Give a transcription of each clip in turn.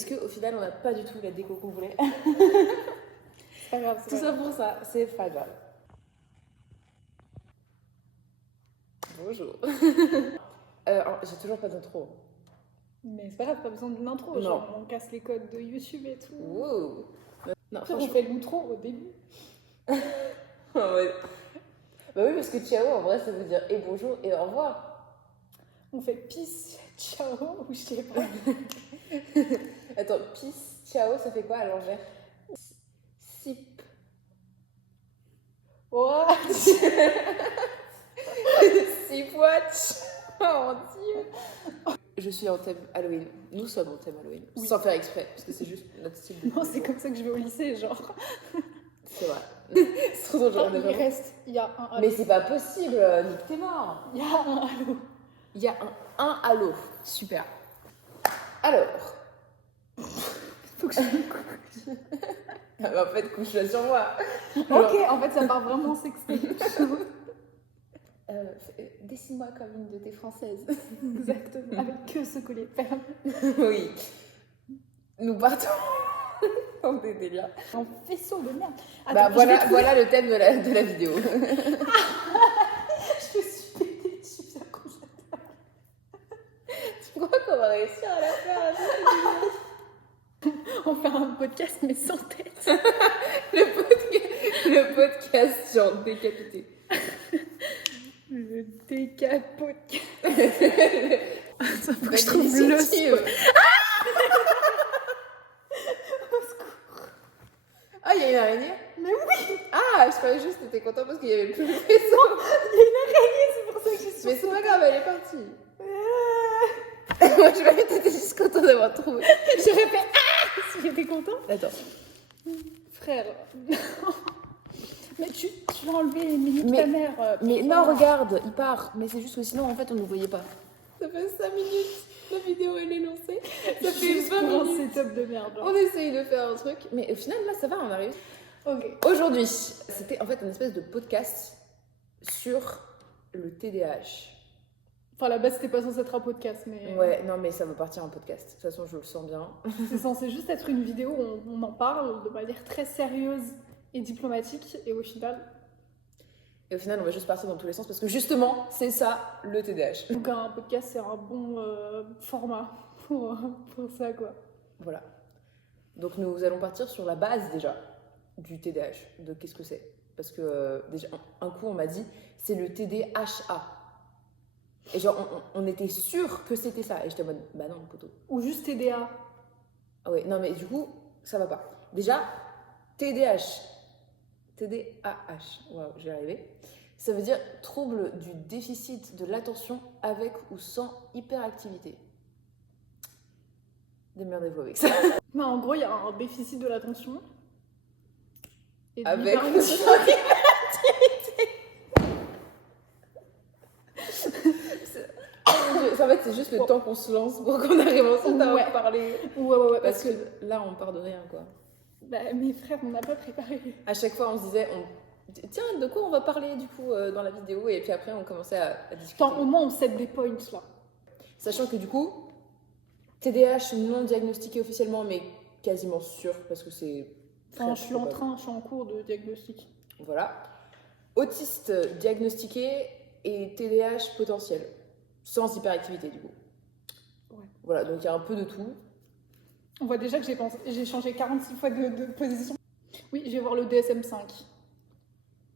est-ce qu'au final, on n'a pas du tout la déco qu'on voulait? C'est pas grave. Tout ça pour ça, c'est pas grave. Bonjour. J'ai toujours pas d'intro. Mais c'est pas grave, pas besoin d'une intro. Non. Genre, on casse les codes de YouTube et tout. Wow. Non, Après, on fait l'outro au début. Ouais. Bah oui, parce que ciao, en vrai, ça veut dire et bonjour et au revoir. On fait peace, ciao, ou je sais pas. Attends, peace, ciao, ça fait quoi à l'envers? Sip. What? Sip watch. Oh mon dieu. Je suis en thème Halloween. Nous sommes en thème Halloween. Oui. Sans faire exprès, parce que c'est juste notre style de Non, c'est comme ça que je vais au lycée, genre. C'est vrai. C'est trop drôle, genre, Il y a un halo. Mais c'est pas possible, Nick, t'es mort. Il y a un halo. Il y a un halo. Super. Alors. Faut que je me couche. Ah bah, en fait, couche-la sur moi. Ok, en fait, ça part vraiment sexy. Dessine-moi comme une de tes françaises. Exactement. Avec que ce collier ferme. Oui. Nous partons dans des délires. Un faisceau de merde. Attends, Bah je vais trouver- voilà le thème de la vidéo. Je me suis pété dessus, ça congélateur. Tu crois qu'on va réussir à la faire? On fait un podcast, mais sans tête. Le podcast genre décapité. Le décapodcast. Ça faut que je Bonne trouve le initiative. Ah, il y a une araignée? Mais oui, Ah, je croyais juste que t'étais content parce qu'il y avait plus de vaisseau. il y a une araignée, c'est pour ça que j'ai Mais c'est pas grave, elle est partie. Ah. Moi, je m'avais été juste contente d'avoir trouvé. J'aurais fait ah si j'étais content. Attends. Frère. Mais tu l'as enlevé les minutes de ta mère. Mais non, regarde, il part. Mais c'est juste que sinon, en fait, on ne voyait pas. Ça fait 5 minutes. La vidéo, elle est lancée. Ça fait Juste 20 pour un minutes. setup de merde. Genre. On essaye de faire un truc. Mais au final, là, ça va, on a réussi. Ok. Aujourd'hui, c'était en fait une espèce de podcast sur le TDAH. Enfin, la base, c'était pas censé être un podcast, mais. Ouais, non, mais ça va partir en podcast. De toute façon, je le sens bien. C'est censé juste être une vidéo où on en parle de manière très sérieuse et diplomatique, et au final. Et au final, on va juste partir dans tous les sens parce que justement, c'est ça le TDAH. Donc, un podcast, c'est un bon format pour ça, quoi. Voilà. Donc, nous allons partir sur la base déjà du TDAH, de qu'est-ce que c'est. Parce que déjà, un coup, on m'a dit, c'est le TDHA. Et genre, on était sûr que c'était ça. Et j'étais en mode, bah non, poteau. Ou juste TDA. Ah ouais, non, mais du coup, ça va pas. Déjà, TDAH. TDAH. Waouh, j'y arrivé. Ça veut dire trouble du déficit de l'attention avec ou sans hyperactivité. Démerdez-vous avec ça. Non, en gros, il y a un déficit de l'attention. Et de Avec ou l'hyperactivité. sans hyperactivité. En fait, c'est juste le temps qu'on se lance pour qu'on arrive ensemble à en parler. Ouais, Parce que là, on part de rien, quoi. Bah, mes frères, on n'a pas préparé. À chaque fois, on se disait, tiens, de quoi on va parler du coup dans la vidéo? Et puis après, on commençait à discuter. Attends, au moins, on set des points là. Sachant que du coup, TDAH non diagnostiqué officiellement, mais quasiment sûr parce que c'est. Enfin, je suis en cours de diagnostic. Voilà. Autiste diagnostiqué et TDAH potentiel, sans hyperactivité du coup. Ouais. Voilà, donc il y a un peu de tout. On voit déjà que j'ai changé 46 fois de position. Oui, je vais voir le DSM-5.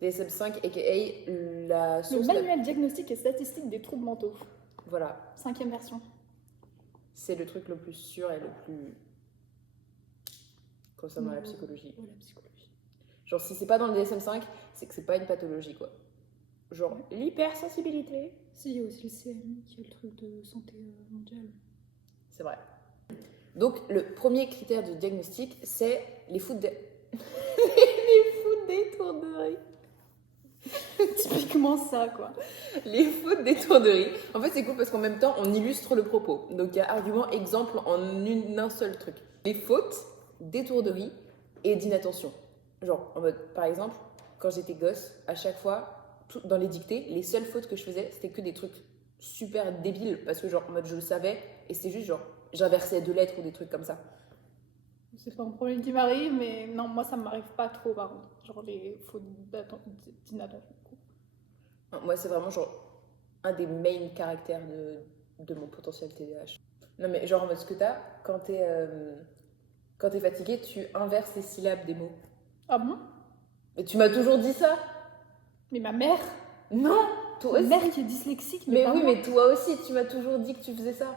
DSM-5, a.k.a. la Le source. manuel diagnostique et statistique des troubles mentaux. Voilà, 5e version. c'est le truc le plus sûr et le plus. Concernant la psychologie. Ouais, la psychologie. Genre, si c'est pas dans le DSM-5, c'est que c'est pas une pathologie, quoi. Genre, l'hypersensibilité. Si, il y a aussi le CMU qui est le truc de santé mondiale. C'est vrai. Donc, le premier critère de diagnostic, c'est les fautes d'étourderie. Typiquement ça, quoi. Les fautes d'étourderie. En fait, c'est cool parce qu'en même temps, on illustre le propos. Donc, il y a argument, exemple en un seul truc. Les fautes d'étourderie et d'inattention. Genre, en mode, par exemple, quand j'étais gosse, à chaque fois, dans les dictées, les seules fautes que je faisais, c'était que des trucs super débiles. Parce que, genre, en mode, je le savais et c'était juste, genre, j'inversais 2 lettres ou des trucs comme ça. C'est pas un problème qui m'arrive, mais non, moi ça m'arrive pas trop par contre. Genre les fautes d'inattention. Moi, c'est vraiment genre un des main caractères de mon potentiel TDAH. Non, mais genre en mode ce que t'as, quand t'es fatigué, tu inverses les syllabes des mots. Ah bon? Mais tu m'as toujours dit ça? Mais ma mère, Non, toi ma aussi. mère qui est dyslexique, Mais pas oui, moi. mais toi aussi, tu m'as toujours dit que tu faisais ça.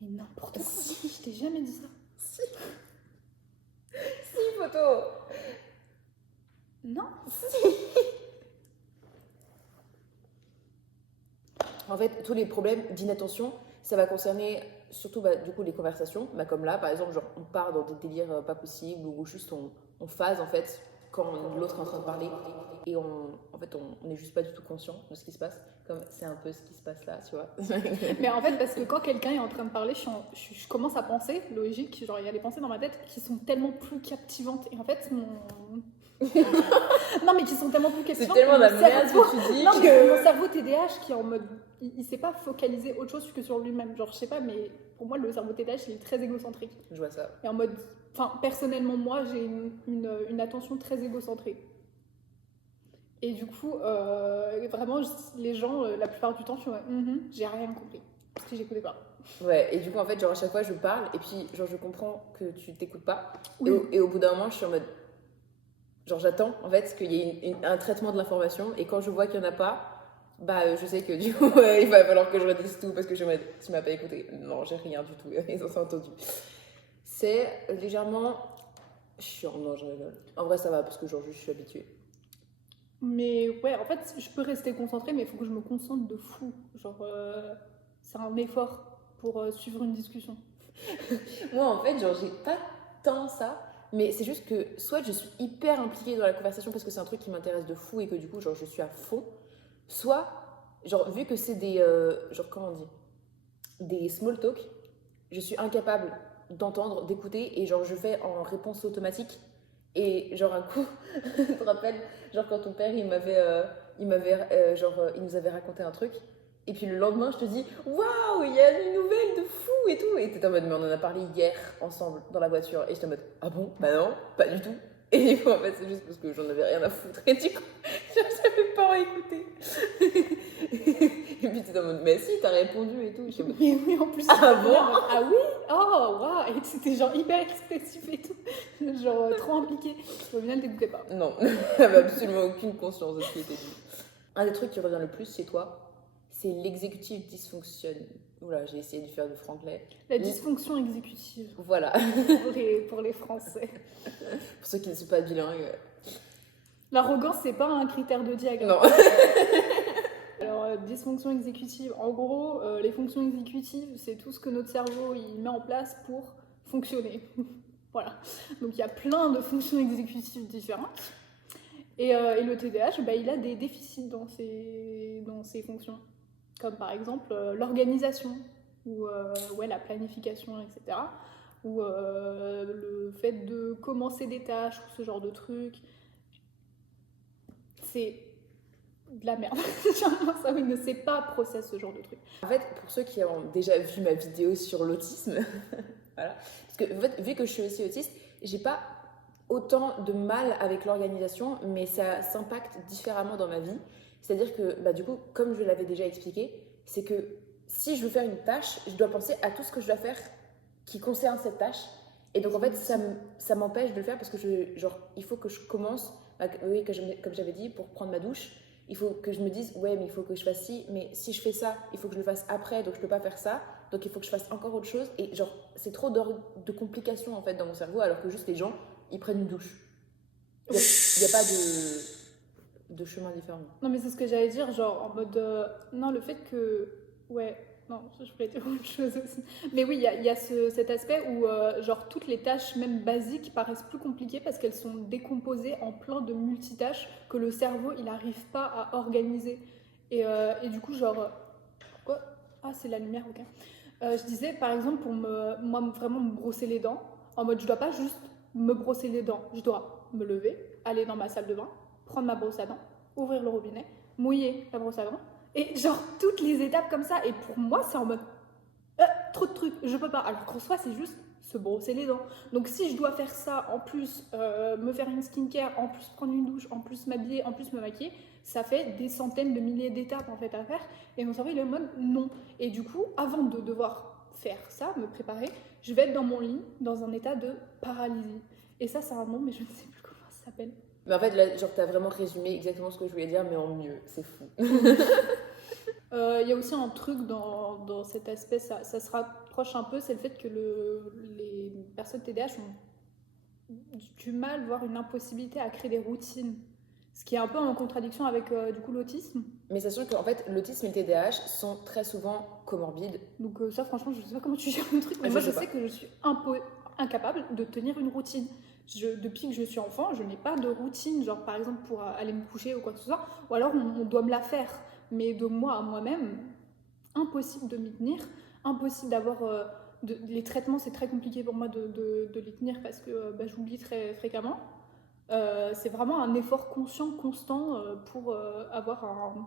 Mais n'importe quoi, je t'ai jamais dit ça. Si. Si, photo. Non. En fait, tous les problèmes d'inattention, ça va concerner surtout du coup les conversations. Bah, comme là, par exemple, genre on part dans des délires pas possibles ou juste on phase en fait quand l'autre est en train de parler et en fait on n'est juste pas du tout conscient de ce qui se passe. Comme c'est un peu ce qui se passe là, tu vois. Mais en fait, parce que quand quelqu'un est en train de parler, je commence à penser, logique, genre il y a des pensées dans ma tête qui sont tellement plus captivantes. Et en fait, non, mais qui sont tellement plus captivantes. C'est tellement que la mon merde cerveau- que tu dis Non, mais que... mon cerveau TDAH qui est en mode. Il sait pas focaliser autre chose que sur lui-même. Genre, je sais pas, mais pour moi, le cerveau TDAH, il est très égocentrique. Je vois ça. Et en mode. Enfin, personnellement, moi, j'ai une attention très égocentrée. Et du coup, vraiment, les gens, la plupart du temps, je suis en mode, j'ai rien compris. Parce que j'écoutais pas. Ouais, et du coup, en fait, genre à chaque fois, je parle et puis, genre, je comprends que tu t'écoutes pas. Oui. Et au bout d'un moment, je suis en mode. Genre, j'attends en fait qu'il y ait un traitement de l'information et quand je vois qu'il n'y en a pas, bah, je sais que du coup, il va falloir que je redise tout parce que tu m'as pas écouté. Non, j'ai rien du tout, ils ont entendu. C'est légèrement chiant, non, je rigole. En vrai, ça va parce que genre, je suis habituée. Mais ouais, en fait, je peux rester concentrée, mais il faut que je me concentre de fou. Genre, c'est un effort pour suivre une discussion. Moi, en fait, genre, j'ai pas tant ça, mais c'est juste que soit je suis hyper impliquée dans la conversation parce que c'est un truc qui m'intéresse de fou et que du coup, genre, je suis à fond, soit, genre, vu que c'est des, genre, comment on dit, des small talk, je suis incapable d'entendre, d'écouter et genre, je fais en réponse automatique. Et genre, un coup, tu te rappelles, genre, quand ton père, il nous avait raconté un truc. Et puis le lendemain, je te dis, waouh, il y a une nouvelle de fou et tout. Et t'es en mode, mais on en a parlé hier ensemble dans la voiture. Et j'étais en mode, ah bon? Bah non, pas du tout. Et du coup, en fait, c'est juste parce que j'en avais rien à foutre. Et du coup, je savais pas en écouter. Et puis t'es en mode, mais si, t'as répondu et tout. J'étais en mode, Mais oui, en plus. ah bon? Ah oui? Oh, waouh! Et c'était genre hyper expressif et tout. Genre trop impliqué. Au final, t'écoutais pas. Non, j'avais absolument aucune conscience de ce qui était dit. Un des trucs qui revient le plus chez toi, c'est l'exécutif dysfonctionne. Oula, j'ai essayé de faire du franglais. La dysfonction exécutive. Voilà. Pour les Français. Pour ceux qui ne sont pas bilingues. L'arrogance, c'est pas un critère de diagramme. Non. Alors, dysfonction exécutive, en gros, les fonctions exécutives, c'est tout ce que notre cerveau il met en place pour fonctionner. Voilà. Donc il y a plein de fonctions exécutives différentes. Et le TDAH, bah, il a des déficits dans ses fonctions. Comme par exemple l'organisation, ou la planification, etc. Ou le fait de commencer des tâches, ou ce genre de trucs. C'est de la merde. Ça, il ne sait pas process ce genre de truc. En fait, pour ceux qui ont déjà vu ma vidéo sur l'autisme, voilà. Parce que en fait, vu que je suis aussi autiste, j'ai pas autant de mal avec l'organisation, mais ça s'impacte différemment dans ma vie. C'est-à-dire que, bah, du coup, comme je l'avais déjà expliqué, c'est que si je veux faire une tâche, je dois penser à tout ce que je dois faire qui concerne cette tâche. Et donc, en fait, ça m'empêche de le faire parce que, il faut que je commence, oui, comme j'avais dit, pour prendre ma douche, il faut que je me dise, ouais, mais il faut que je fasse ci, mais si je fais ça, il faut que je le fasse après, donc je peux pas faire ça, donc il faut que je fasse encore autre chose. Et genre, c'est trop de complications, en fait, dans mon cerveau, alors que juste les gens, ils prennent une douche. Il n'y a pas de chemin différent. Non, mais c'est ce que j'allais dire, genre en mode. Non, le fait que. Ouais, non, je voulais dire autre chose aussi. Mais oui, il y a cet aspect où, genre, toutes les tâches, même basiques, paraissent plus compliquées parce qu'elles sont décomposées en plein de multitâches que le cerveau, il n'arrive pas à organiser. Et du coup, genre. Quoi? Ah, c'est la lumière, ok. Je disais, par exemple, pour moi, vraiment me brosser les dents, en mode, je dois pas juste me brosser les dents, je dois me lever, aller dans ma salle de bain, prendre ma brosse à dents, ouvrir le robinet, mouiller la brosse à dents, et genre toutes les étapes comme ça. Et pour moi, c'est en mode trop de trucs, je peux pas. Alors qu'en soi, c'est juste se brosser les dents. Donc si je dois faire ça, en plus me faire une skincare, en plus prendre une douche, en plus m'habiller, en plus me maquiller, ça fait des centaines de milliers d'étapes en fait à faire. Et mon cerveau il est en mode non. Et du coup, avant de devoir faire ça, me préparer, je vais être dans mon lit, dans un état de paralysie. Et ça, c'est un nom, mais je ne sais plus comment ça s'appelle. Mais en fait, là, genre, t'as vraiment résumé exactement ce que je voulais dire, mais en mieux. C'est fou. Il y a aussi un truc dans cet aspect, ça se rapproche un peu, c'est le fait que les personnes TDAH ont du mal, voire une impossibilité à créer des routines. Ce qui est un peu en contradiction avec du coup l'autisme. Mais sachant qu'en fait, l'autisme et le TDAH sont très souvent comorbides. Donc ça, franchement, je sais pas comment tu gères le truc, mais moi je sais que je suis incapable de tenir une routine. Depuis que je suis enfant, je n'ai pas de routine, genre par exemple pour aller me coucher ou quoi que ce soit, ou alors on doit me la faire. Mais de moi à moi-même, impossible de m'y tenir, impossible d'avoir... les traitements, c'est très compliqué pour moi de les tenir parce que j'oublie très fréquemment. C'est vraiment un effort conscient, constant pour avoir un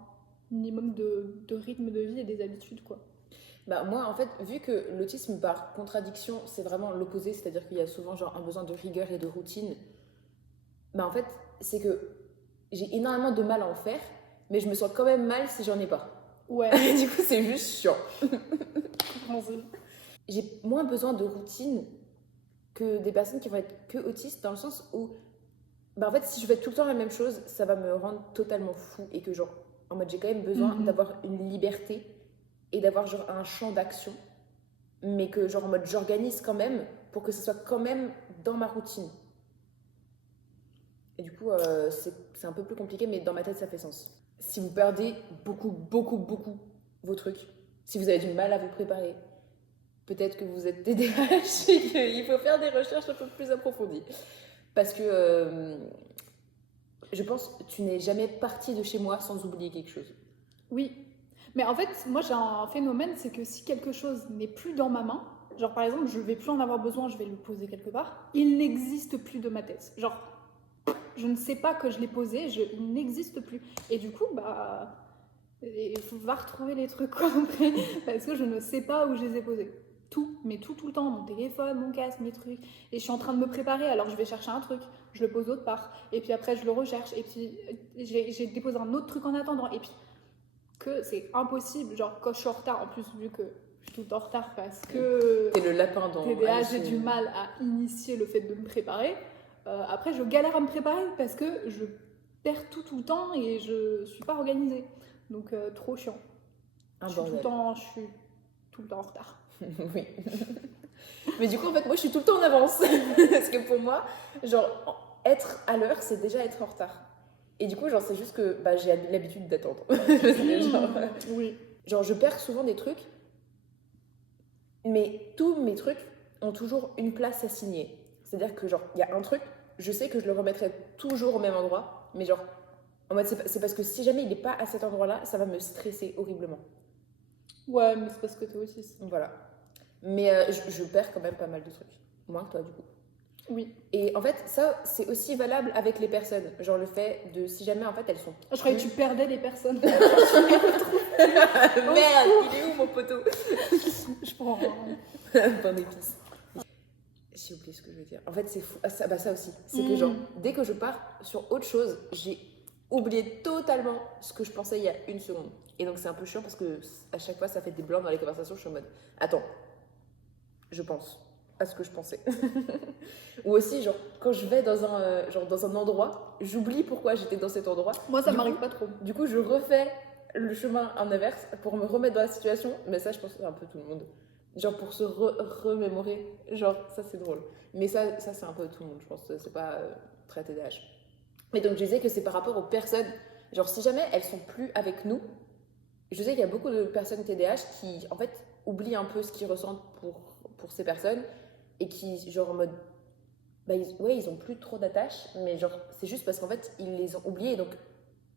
minimum de rythme de vie et des habitudes, quoi. Bah moi, en fait, vu que l'autisme par contradiction, c'est vraiment l'opposé, c'est-à-dire qu'il y a souvent genre un besoin de rigueur et de routine, bah en fait, c'est que j'ai énormément de mal à en faire, mais je me sens quand même mal si j'en ai pas. Ouais. Du coup, c'est juste chiant. J'ai moins besoin de routine que des personnes qui vont être que autistes, dans le sens où, bah en fait, si je fais tout le temps la même chose, ça va me rendre totalement fou et que genre, en mode, j'ai quand même besoin d'avoir une liberté et d'avoir genre un champ d'action, mais que genre en mode, j'organise quand même pour que ce soit quand même dans ma routine. Et du coup, c'est un peu plus compliqué, mais dans ma tête, ça fait sens. Si vous perdez beaucoup vos trucs, si vous avez du mal à vous préparer, peut-être que vous êtes TDAH et qu'il faut faire des recherches un peu plus approfondies. Parce que je pense que tu n'es jamais partie de chez moi sans oublier quelque chose. Oui, mais en fait, moi j'ai un phénomène, c'est que si quelque chose n'est plus dans ma main, genre par exemple, je vais plus en avoir besoin, je vais le poser quelque part, il n'existe plus de ma tête. Genre, je ne sais pas que je l'ai posé, il n'existe plus. Et du coup, il faut retrouver les trucs quoi, après, parce que je ne sais pas où je les ai posés. Tout, mais tout le temps, mon téléphone, mon casque, mes trucs. Et je suis en train de me préparer, alors je vais chercher un truc, je le pose autre part, et puis après je le recherche, et puis j'ai déposé un autre truc en attendant, et puis que c'est impossible, genre quand je suis en retard, en plus vu que je suis tout le temps en retard parce que t'es le lapin dans TDA, j'ai du mal à initier le fait de me préparer. Après je galère à me préparer parce que je perds tout le temps et je suis pas organisée, donc trop chiant. Je suis tout le temps en retard. Oui. Mais du coup, en fait, moi, je suis tout le temps en avance. Parce que pour moi, genre, être à l'heure, c'est déjà être en retard. Et du coup, genre, c'est juste que j'ai l'habitude d'attendre. Oui. Genre, je perds souvent des trucs, mais tous mes trucs ont toujours une place assignée. C'est-à-dire que, genre, il y a un truc, je sais que je le remettrai toujours au même endroit, mais genre, en mode, c'est parce que si jamais il n'est pas à cet endroit-là, ça va me stresser horriblement. Ouais, mais c'est parce que t'es autiste. Voilà. Mais je perds quand même pas mal de trucs. Moins que toi, du coup. Oui. Et en fait, ça, c'est aussi valable avec les personnes. Genre le fait de, si jamais, en fait, elles sont... Je croyais que tu perdais les personnes. Merde, il est où, mon poteau? Je prends pain d'épices. J'ai oublié ce que je veux dire. En fait, c'est fou. Ça aussi. C'est que genre, dès que je pars sur autre chose, j'ai oublié totalement ce que je pensais il y a une seconde. Et donc, c'est un peu chiant parce que à chaque fois, ça fait des blancs dans les conversations. Je suis en mode, attends, je pense à ce que je pensais. Ou aussi, genre, quand je vais dans un endroit, j'oublie pourquoi j'étais dans cet endroit. Moi, ça m'arrive pas trop. Du coup, je refais le chemin en inverse pour me remettre dans la situation. Mais ça, je pense que c'est un peu tout le monde. Genre, pour se remémorer. Genre, ça, c'est drôle. Mais ça c'est un peu tout le monde, je pense. C'est pas très TDAH. Mais donc, je disais que c'est par rapport aux personnes. Genre, si jamais elles sont plus avec nous, je sais qu'il y a beaucoup de personnes TDAH qui, en fait, oublient un peu ce qu'ils ressentent pour ces personnes et qui, genre, en mode, ils ont plus trop d'attaches, mais genre, c'est juste parce qu'en fait, ils les ont oubliées, donc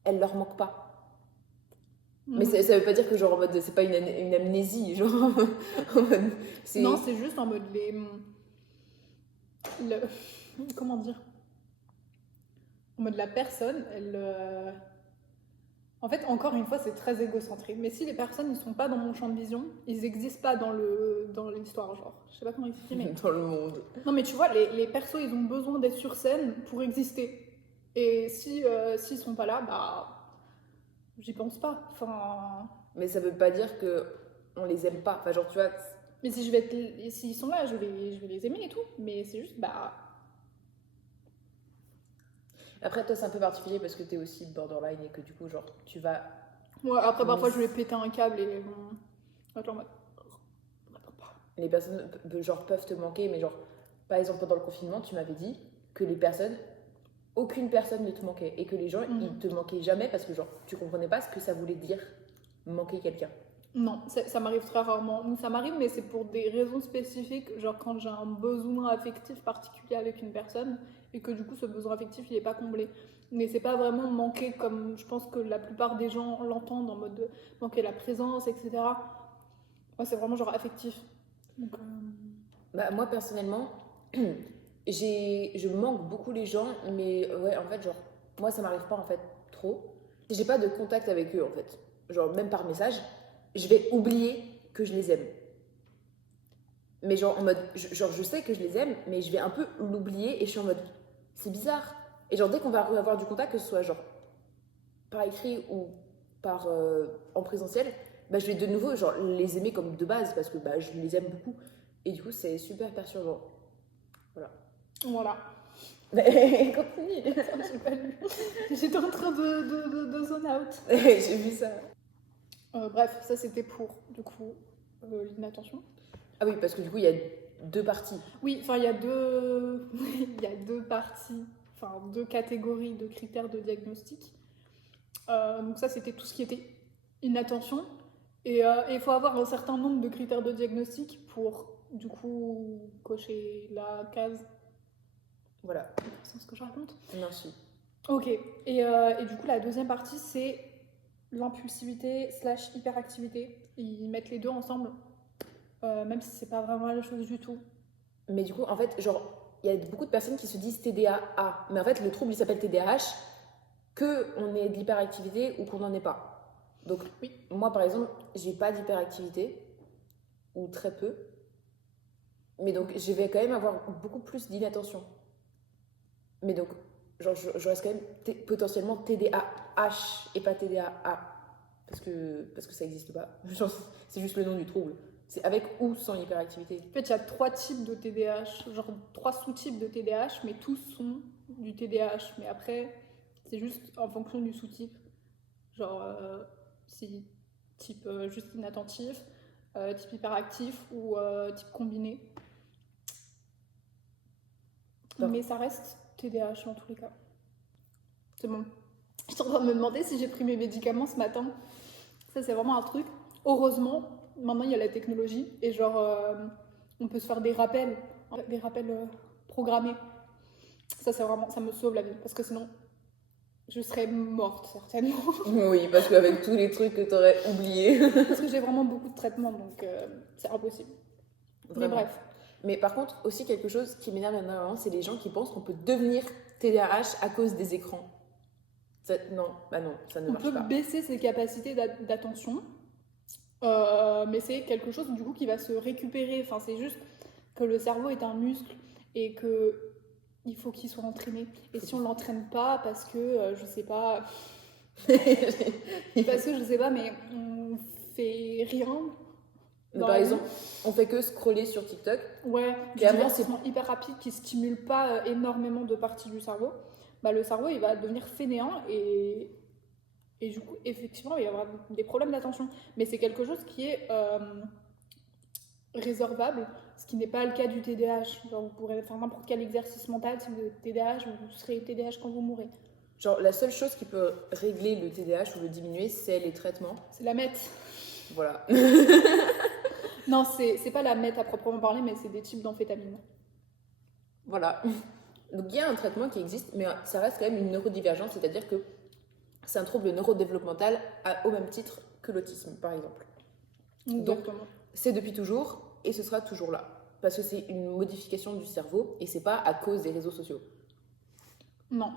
elles leur manquent pas. Mais ça veut pas dire que, genre, en mode, c'est pas une amnésie, genre, en mode, non, c'est juste en mode comment dire? En mode la personne, elle... En fait, encore une fois, c'est très égocentré. Mais si les personnes ne sont pas dans mon champ de vision, ils n'existent pas dans l'histoire, genre. Je sais pas comment expliquer, mais... Dans le monde. Non, mais tu vois, les persos, ils ont besoin d'être sur scène pour exister. Et s'ils sont pas là, bah... J'y pense pas. Enfin... Mais ça veut pas dire que on les aime pas. Enfin, genre, tu vois... Mais si s'ils sont là, je vais les aimer et tout. Mais c'est juste, bah... Après, toi, c'est un peu particulier parce que t'es aussi borderline et que du coup, genre, tu vas... Ouais, après, parfois, je vais péter un câble et... Attends, en mode... Les personnes, genre, peuvent te manquer, mais genre, par exemple, pendant le confinement, tu m'avais dit que les personnes... Aucune personne ne te manquait et que les gens, ils te manquaient jamais parce que, genre, tu comprenais pas ce que ça voulait dire manquer quelqu'un. Non, ça m'arrive très rarement. Ça m'arrive, mais c'est pour des raisons spécifiques, genre quand j'ai un besoin affectif particulier avec une personne et que du coup ce besoin affectif il est pas comblé. Mais c'est pas vraiment manquer comme je pense que la plupart des gens l'entendent en mode de manquer la présence, etc. Moi c'est vraiment genre affectif. Donc, Bah, moi, personnellement, je manque beaucoup les gens, mais ouais, en fait, genre, moi, ça m'arrive pas, en fait, trop. J'ai pas de contact avec eux, en fait. Genre, même par message, je vais oublier que je les aime. Mais genre, en mode, genre, je sais que je les aime, mais je vais un peu l'oublier et je suis en mode, c'est bizarre. Et genre, dès qu'on va avoir du contact, que ce soit genre par écrit ou par en présentiel, bah, je vais de nouveau genre les aimer comme de base parce que bah, je les aime beaucoup. Et du coup, c'est super perturbant. Voilà. voilà. Continue. J'ai pas lu. J'étais en train de zone out. J'ai vu ça. Bref, ça c'était pour du coup l'inattention. Ah oui, parce que du coup, il y a deux parties. Oui, enfin, il y a deux... il y a deux parties, enfin, deux catégories de critères de diagnostic. Donc ça, c'était tout ce qui était inattention. Et il faut avoir un certain nombre de critères de diagnostic pour, du coup, cocher la case. Voilà. C'est ce que je raconte. Non, si. Ok. Et du coup, la deuxième partie, c'est l'impulsivité slash hyperactivité. Ils mettent les deux ensemble, même si c'est pas vraiment la chose du tout. Mais du coup, en fait, genre, il y a beaucoup de personnes qui se disent TDAH. Mais en fait, le trouble, il s'appelle TDAH, qu'on ait de l'hyperactivité ou qu'on n'en ait pas. Donc, Oui. moi, par exemple, j'ai pas d'hyperactivité, ou très peu. Mais donc, je vais quand même avoir beaucoup plus d'inattention. Mais donc, genre, je reste quand même potentiellement TDAH et pas TDAA. Parce que ça n'existe pas. Genre, c'est juste le nom du trouble. C'est avec ou sans hyperactivité. En fait, il y a 3 types de TDAH, genre 3 sous-types de TDAH, mais tous sont du TDAH. Mais après, c'est juste en fonction du sous-type. Genre, si type juste inattentif, type hyperactif ou type combiné. Donc. Mais ça reste TDAH dans tous les cas. C'est bon. Je suis en train de me demander si j'ai pris mes médicaments ce matin. Ça, c'est vraiment un truc. Heureusement, maintenant, il y a la technologie. Et genre, on peut se faire des rappels programmés. Ça, c'est vraiment, ça me sauve la vie. Parce que sinon, je serais morte, certainement. Oui, parce qu'avec tous les trucs que t'aurais oubliés. Parce que j'ai vraiment beaucoup de traitements, donc c'est impossible. Vraiment. Mais bref. Mais par contre, aussi quelque chose qui m'énerve énormément, c'est les gens qui pensent qu'on peut devenir TDAH à cause des écrans. Non, bah non, ça ne marche pas. On peut baisser ses capacités d'attention, mais c'est quelque chose du coup qui va se récupérer. Enfin, c'est juste que le cerveau est un muscle et que il faut qu'il soit entraîné. Et si on l'entraîne pas, parce que je sais pas, mais on fait rien. Mais par exemple, on fait que scroller sur TikTok. Ouais, Puis avant, c'est hyper rapide qui stimule pas énormément de parties du cerveau. Bah, le cerveau il va devenir fainéant et du coup effectivement il va y avoir des problèmes d'attention. Mais c'est quelque chose qui est résorbable, ce qui n'est pas le cas du TDAH. Genre, vous pourrez faire n'importe quel exercice mental si vous êtes TDAH, vous serez TDAH quand vous mourrez. Genre la seule chose qui peut régler le TDAH ou le diminuer, c'est les traitements. C'est la MET. Voilà. Non, c'est pas la MET à proprement parler, mais c'est des types d'amphétamines. Voilà. Donc il y a un traitement qui existe, mais ça reste quand même une neurodivergence, c'est-à-dire que c'est un trouble neurodéveloppemental au même titre que l'autisme, par exemple. Exactement. Donc c'est depuis toujours et ce sera toujours là. Parce que c'est une modification du cerveau et c'est pas à cause des réseaux sociaux. Non.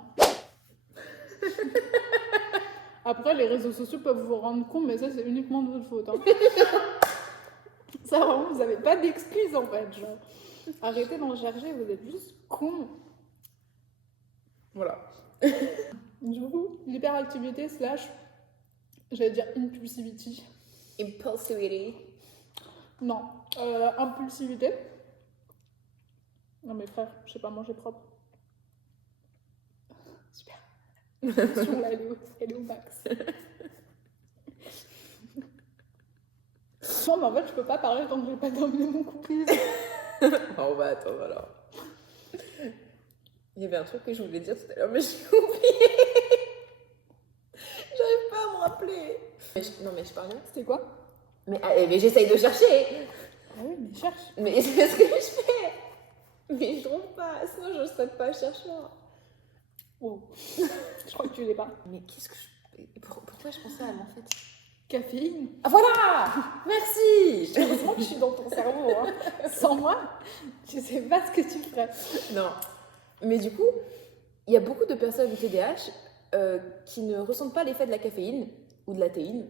Après, les réseaux sociaux peuvent vous rendre compte, mais ça, c'est uniquement de votre faute. Hein. Ça, vraiment, vous n'avez pas d'excuses, en fait. Genre. Arrêtez d'en chercher, vous êtes juste cons. Voilà. Du coup, l'hyperactivité slash, j'allais dire impulsivity. Impulsivity. Non, impulsivité. Non mais frère, je sais pas manger propre. Super. Sur là, elle est au max. Non mais en fait, je peux pas parler tant que j'ai pas terminé mon cookies. On va attendre alors. Il y avait un truc que je voulais dire tout à l'heure, mais j'ai oublié. J'arrive pas à me rappeler. Non, mais je parlais. C'était quoi? Mais j'essaye de chercher. Ah oui, mais cherche. Mais c'est ce que je fais. Mais je trouve pas. Sinon, je ne serais pas chercheur. Wow. Je crois que tu l'es pas. Mais qu'est-ce que je. Pourquoi je pensais à elle en fait? Caféine. Ah voilà. Merci. Heureusement que je suis dans ton cerveau. Hein. Sans moi, je sais pas ce que tu ferais. Non. Mais du coup, il y a beaucoup de personnes avec TDAH qui ne ressentent pas l'effet de la caféine ou de la théine.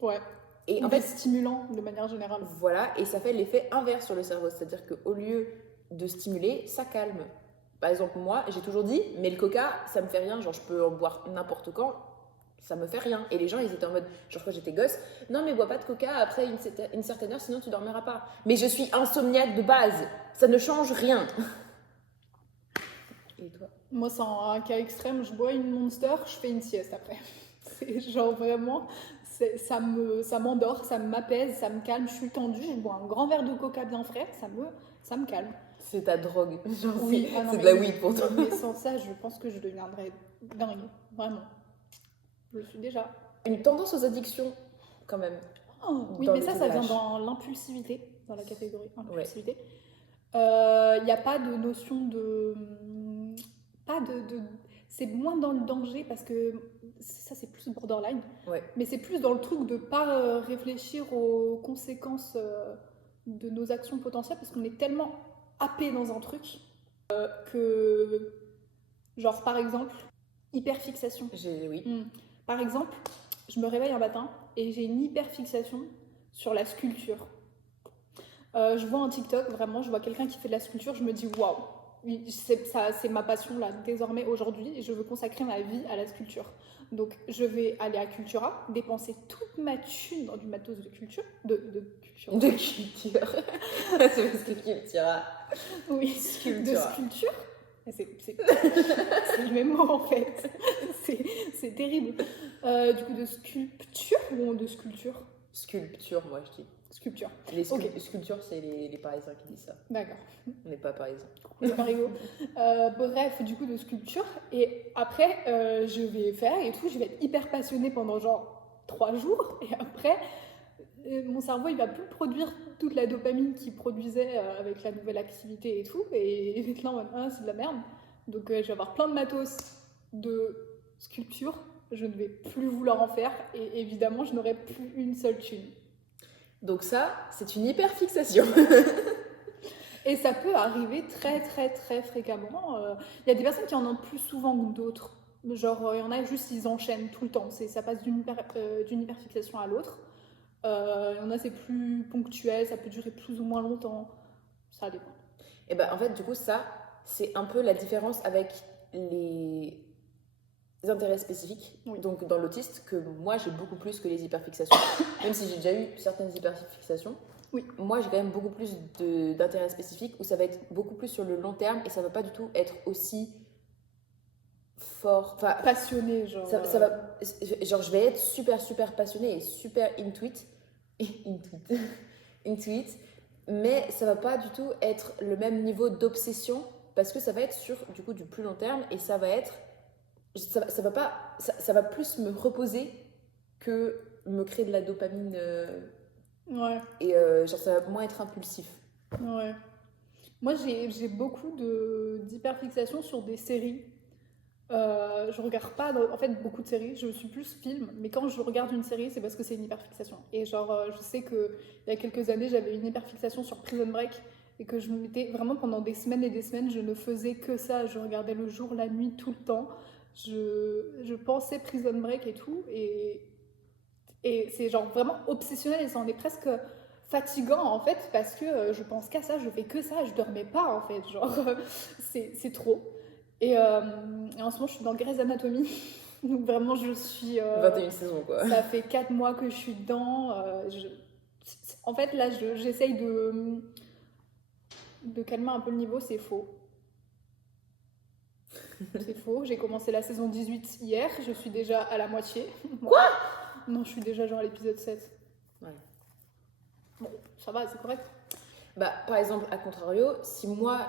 Ouais. Et en en fait, fait, stimulant de manière générale. voilà, et ça fait l'effet inverse sur le cerveau. C'est-à-dire qu'au lieu de stimuler, ça calme. Par exemple, moi, j'ai toujours dit, mais le coca, ça me fait rien. Genre, je peux en boire n'importe quand, ça me fait rien. Et les gens, ils étaient en mode, genre, quand j'étais gosse, non, mais bois pas de coca après une certaine heure, sinon tu dormiras pas. Mais je suis insomniaque de base. Ça ne change rien. Et toi? Moi, c'est un cas extrême. Je bois une Monster, je fais une sieste après. C'est genre vraiment, ça m'endort, ça m'apaise, ça me calme. Je suis tendue, je bois un grand verre de coca bien frais, ça me calme. C'est ta drogue. Genre, Oui, c'est de la weed pour toi. Mais sans ça, je pense que je deviendrais dingue. Vraiment. Je le suis déjà. Une tendance aux addictions, quand même. Oh, oui, Dans mais le ça TDAH. vient dans l'impulsivité, dans la catégorie impulsivité. Ouais. Il n'y a pas de notion de... Pas de... C'est moins dans le danger parce que ça, c'est plus borderline. Ouais. Mais c'est plus dans le truc de pas réfléchir aux conséquences de nos actions potentielles parce qu'on est tellement happé dans un truc que... Genre, par exemple, hyperfixation. Oui. Par exemple, je me réveille un matin et j'ai une hyperfixation sur la sculpture. Je vois un TikTok, vraiment, je vois quelqu'un qui fait de la sculpture, je me dis waouh, c'est ma passion là, désormais aujourd'hui, et je veux consacrer ma vie à la sculpture. Donc je vais aller à Cultura, dépenser toute ma thune dans du matos de culture. De culture. De culture. C'est parce que Cultura. Oui, Sculptura. de sculpture. C'est le même mot en fait. C'est terrible. Du coup, de sculpture ou de sculpture? Sculpture, moi je dis. Sculpture. Les Ok. sculptures, c'est les Parisiens qui disent ça. D'accord. On n'est pas Parisiens. C'est pas rigolo. Bref, du coup, de sculpture. Et après, je vais faire et tout. Je vais être hyper passionnée pendant genre 3 jours. Et après, mon cerveau, il va plus produire toute la dopamine qu'il produisait avec la nouvelle activité et tout. Et il va être là en mode, ah, c'est de la merde. Donc, je vais avoir plein de matos de sculpture. Je ne vais plus vouloir en faire. Et évidemment, je n'aurai plus une seule thune. Donc ça, c'est une hyperfixation. Et ça peut arriver très très très fréquemment. Il y a des personnes qui en ont plus souvent que d'autres. Genre, il y en a juste, ils enchaînent tout le temps. Ça passe d'une hyperfixation à l'autre. Il y en a, c'est plus ponctuel, ça peut durer plus ou moins longtemps. Ça dépend. Et ben en fait, du coup, ça, c'est un peu la différence avec les intérêts spécifiques. Oui. Donc dans l'autiste, que moi j'ai beaucoup plus que les hyperfixations. Même si j'ai déjà eu certaines hyperfixations. Oui. Moi, j'ai quand même beaucoup plus d'intérêts spécifiques où ça va être beaucoup plus sur le long terme et ça va pas du tout être aussi fort. Enfin, Passionné, genre. ça va, genre, je vais être super, super passionnée et super intuite, mais ça va pas du tout être le même niveau d'obsession parce que ça va être sur du coup du plus long terme et ça va être. Ça va plus me reposer que me créer de la dopamine. Ouais. Et genre, ça va moins être impulsif. Ouais. Moi, j'ai beaucoup d'hyperfixation sur des séries. Je regarde pas, en fait, beaucoup de séries. Je suis plus film, mais quand je regarde une série, c'est parce que c'est une hyperfixation. Et genre, je sais qu'il y a quelques années, j'avais une hyperfixation sur Prison Break et que je me mettais vraiment pendant des semaines et des semaines, je ne faisais que ça. Je regardais le jour, la nuit, tout le temps. je pensais Prison Break et tout, et c'est genre vraiment obsessionnel, et ça en est presque fatigant en fait, parce que je pense qu'à ça, je fais que ça, je dormais pas en fait, genre c'est trop. Et en ce moment, je suis dans Grey's Anatomy, donc vraiment, je suis. 21 saisons, quoi. Ça fait 4 mois que je suis dedans. En fait, là, j'essaye de calmer un peu le niveau, c'est faux. C'est faux. J'ai commencé la saison 18 hier, je suis déjà à la moitié. Quoi? Non, je suis déjà genre à l'épisode 7. Ouais. Bon, ça va, c'est correct. Bah, par exemple, à contrario, si moi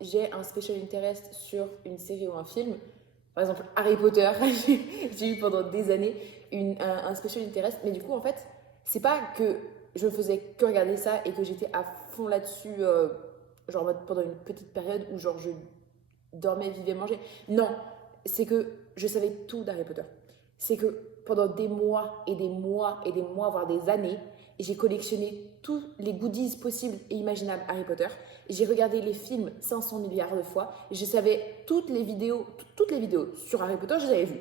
j'ai un special interest sur une série ou un film, par exemple Harry Potter, j'ai eu pendant des années un special interest, mais du coup, en fait, c'est pas que je faisais que regarder ça et que j'étais à fond là-dessus, genre en mode pendant une petite période où genre je dormais, vivais, mangeais. Non, c'est que je savais tout d'Harry Potter. C'est que pendant des mois et des mois et des mois, voire des années, j'ai collectionné tous les goodies possibles et imaginables Harry Potter. J'ai regardé les films 500 milliards de fois. Je savais toutes les vidéos sur Harry Potter, je les avais vues.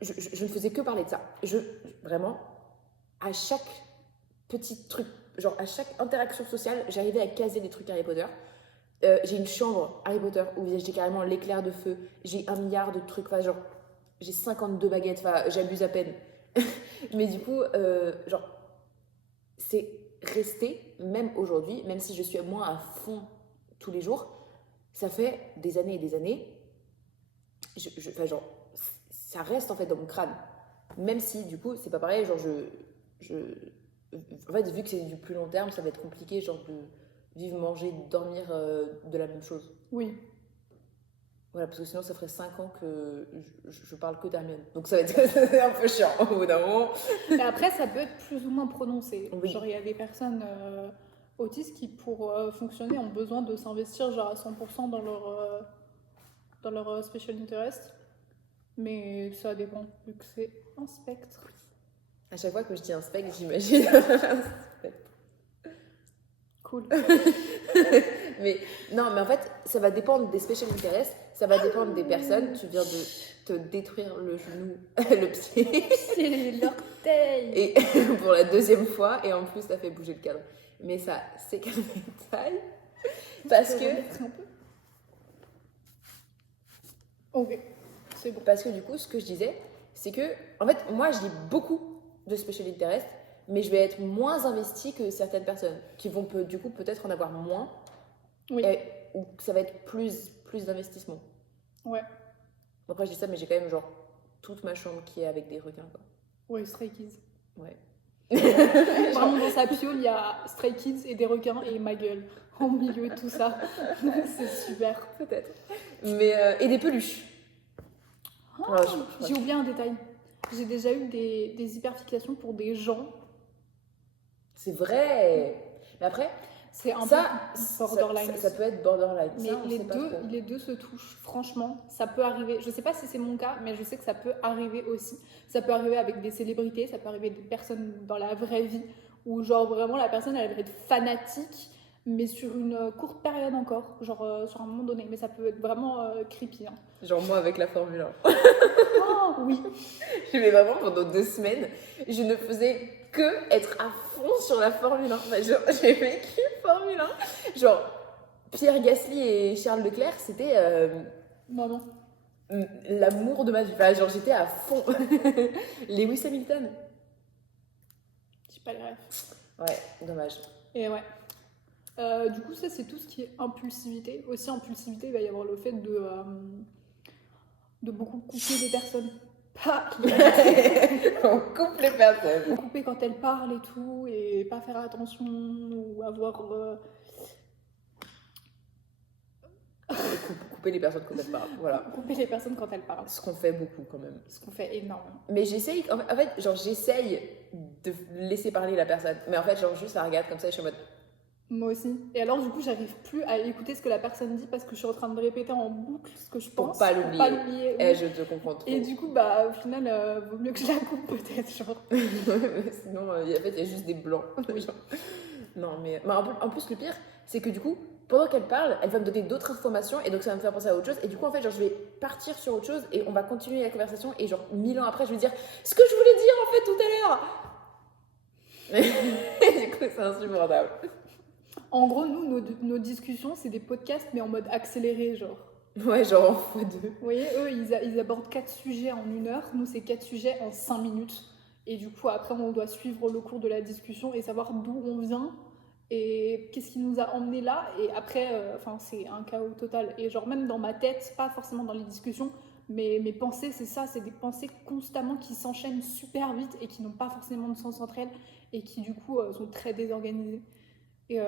Je ne faisais que parler de ça. Vraiment, à chaque petit truc, genre à chaque interaction sociale, j'arrivais à caser des trucs Harry Potter. J'ai une chambre Harry Potter où j'ai carrément l'éclair de feu. J'ai 1 milliard de trucs, enfin, genre, j'ai 52 baguettes, enfin, j'abuse à peine. Mais du coup, genre, c'est resté, même aujourd'hui, même si je suis moins à fond tous les jours, ça fait des années et des années. Enfin, genre, ça reste en fait dans mon crâne. Même si, du coup, c'est pas pareil, genre, en fait, vu que c'est du plus long terme, ça va être compliqué, genre, de vivre, manger, dormir de la même chose. Oui. Voilà, parce que sinon, ça ferait 5 ans que je parle que d'Hermione. Donc, ça va être un peu chiant au bout d'un moment. Mais après, ça peut être plus ou moins prononcé. Oui. Genre, il y a des personnes autistes qui, pour fonctionner, ont besoin de s'investir genre à 100% dans leur special interest. Mais ça dépend, vu que c'est un spectre. À chaque fois que je dis un spectre, j'imagine un spectre. Cool. Mais non, mais en fait, ça va dépendre des special interests, ça va dépendre des personnes. Tu viens de te détruire le genou, le pied. C'est l'orteil. Et pour la 2e fois, et en plus, ça fait bouger le cadre. Mais ça, c'est qu'un détail. Parce que. Un peu. Ok, c'est bon. Parce que du coup, ce que je disais, c'est que, en fait, moi, j'ai beaucoup de special interest, mais je vais être moins investie que certaines personnes qui vont du coup peut-être en avoir moins. Oui. Ou ça va être plus d'investissement. Ouais. Après, je dis ça, mais j'ai quand même genre toute ma chambre qui est avec des requins, quoi. Ouais, Stray Kids. Ouais. Vraiment, dans sa piole, il y a Stray Kids et des requins et ma gueule au milieu de tout ça. C'est super. Peut-être. Mais, et des peluches. Oh, Alors, j'ai oublié un détail. J'ai déjà eu des hyperfixations pour des gens. C'est vrai. Mais après, c'est un ça, peu borderline. Ça peut être borderline. Mais ça, les deux se touchent. Franchement, ça peut arriver. Je sais pas si c'est mon cas, mais je sais que ça peut arriver aussi. Ça peut arriver avec des célébrités, ça peut arriver des personnes dans la vraie vie où genre vraiment la personne elle va être fanatique, mais sur une courte période encore, genre sur un moment donné. Mais ça peut être vraiment creepy. Hein. Genre moi avec la Formule 1. Oh oui. Mais vraiment pendant 2 semaines, je ne faisais que être à fond sur la Formule 1. Enfin, genre, j'ai vécu Formule 1. Genre, Pierre Gasly et Charles Leclerc, c'était Maman. l'amour de ma vie. Enfin, genre, j'étais à fond. Lewis Hamilton. J'ai pas les rêves. Ouais, dommage. Et ouais. Du coup, ça, c'est tout ce qui est impulsivité. Aussi, impulsivité, il va y avoir le fait de beaucoup couper les personnes. Pas On coupe les personnes. couper quand elles parlent et tout, et pas faire attention, ou avoir... Couper les personnes quand elles parlent, voilà. Couper les personnes quand elles parlent. Ce qu'on fait beaucoup quand même. Ce qu'on fait énormément. Mais j'essaye, en fait, genre j'essaye de laisser parler la personne. Mais en fait, genre juste la regarde comme ça et je suis en mode... Moi aussi. Et alors, du coup, j'arrive plus à écouter ce que la personne dit parce que je suis en train de répéter en boucle ce que je pense. Pour pas l'oublier. Oui. Je te comprends trop. Et du coup, bah, au final, vaut mieux que je la coupe peut-être, genre. Sinon, en fait, il y a juste des blancs. Non, mais en plus, le pire, c'est que du coup, pendant qu'elle parle, elle va me donner d'autres informations et donc ça va me faire penser à autre chose. Et du coup, en fait, genre, je vais partir sur autre chose et on va continuer la conversation. Et genre, 1000 ans après, je vais dire ce que je voulais dire en fait tout à l'heure. Du coup, c'est insupportable. En gros, nous, nos discussions, c'est des podcasts, mais en mode accéléré, genre. Ouais, genre en fois deux. Vous voyez, eux, ils abordent 4 sujets en 1 heure. Nous, c'est 4 sujets en 5 minutes. Et du coup, après, on doit suivre le cours de la discussion et savoir d'où on vient et qu'est-ce qui nous a emmené là. Et après, c'est un chaos total. Et genre, même dans ma tête, pas forcément dans les discussions, mais mes pensées, c'est ça, c'est des pensées constamment qui s'enchaînent super vite et qui n'ont pas forcément de sens entre elles et qui, du coup, sont très désorganisées. Et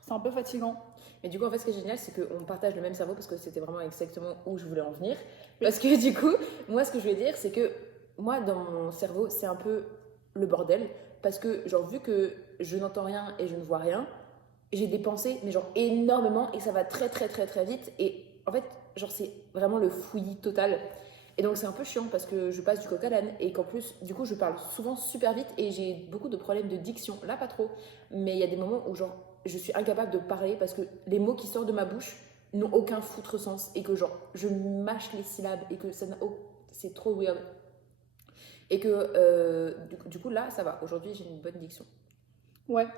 c'est un peu fatigant. Mais du coup, en fait, ce qui est génial, c'est qu'on partage le même cerveau parce que c'était vraiment exactement où je voulais en venir. Parce que du coup, moi, ce que je voulais dire, c'est que moi, dans mon cerveau, c'est un peu le bordel. Parce que, genre, vu que je n'entends rien et je ne vois rien, j'ai des pensées, mais genre énormément, et ça va très, très, très, très vite. Et en fait, genre, c'est vraiment le fouillis total. Et donc, c'est un peu chiant parce que je passe du coq à l'âne et qu'en plus, du coup, je parle souvent super vite et j'ai beaucoup de problèmes de diction. Là, pas trop. Mais il y a des moments où, genre, je suis incapable de parler parce que les mots qui sortent de ma bouche n'ont aucun foutre sens et que genre je mâche les syllabes et que ça n'a c'est trop weird et que du coup là ça va, aujourd'hui j'ai une bonne diction. Ouais,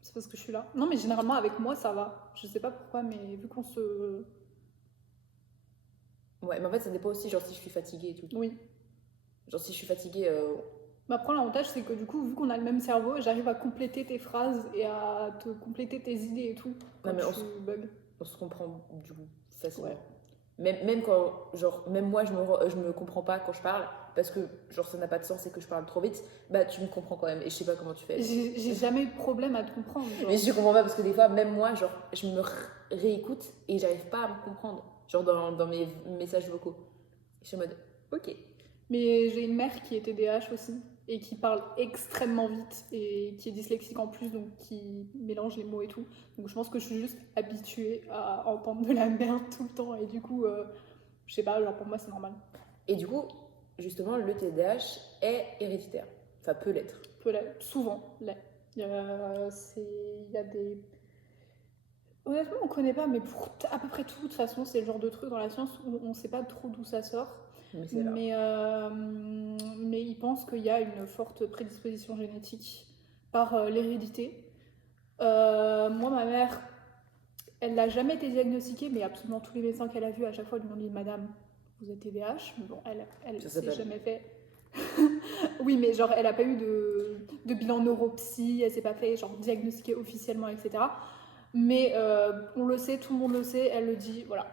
c'est parce que je suis là. Non, mais généralement avec moi ça va. Je sais pas pourquoi, mais vu qu'on se... Ouais, mais en fait ça dépend aussi genre si je suis fatiguée et tout. Oui. Genre si je suis fatiguée Mais après l'avantage c'est que du coup vu qu'on a le même cerveau, j'arrive à compléter tes phrases et à te compléter tes idées et tout quand non, mais tu bugs. on se comprend du coup facilement. Ouais. Même quand, genre, même moi je me comprends pas quand je parle parce que genre ça n'a pas de sens et que je parle trop vite, bah tu me comprends quand même et je sais pas comment tu fais. J'ai jamais eu de problème à te comprendre. Genre. Mais je comprends pas parce que des fois, même moi, genre, je me réécoute et j'arrive pas à me comprendre, genre dans mes messages vocaux. Je suis en mode, ok. Mais j'ai une mère qui est TDAH aussi et qui parle extrêmement vite et qui est dyslexique en plus, donc qui mélange les mots et tout. Donc je pense que je suis juste habituée à entendre de la merde tout le temps et du coup, je sais pas, genre pour moi c'est normal. Et du coup, justement, le TDAH est héréditaire. Enfin, peut l'être. Souvent, là. Il y a des... Honnêtement, on connaît pas, mais pour à peu près tout, de toute façon, c'est le genre de truc dans la science où on sait pas trop d'où ça sort. Mais c'est là. Mais ils pensent qu'il y a une forte prédisposition génétique par l'hérédité. Moi, ma mère, elle n'a jamais été diagnostiquée, mais absolument tous les médecins qu'elle a vus, à chaque fois, lui ont dit Madame, vous êtes TDAH. Mais bon, elle s'est jamais fait. Oui, mais genre, elle n'a pas eu de bilan neuropsy, elle s'est pas fait genre diagnostiquer officiellement, etc. Mais on le sait, tout le monde le sait, elle le dit, voilà.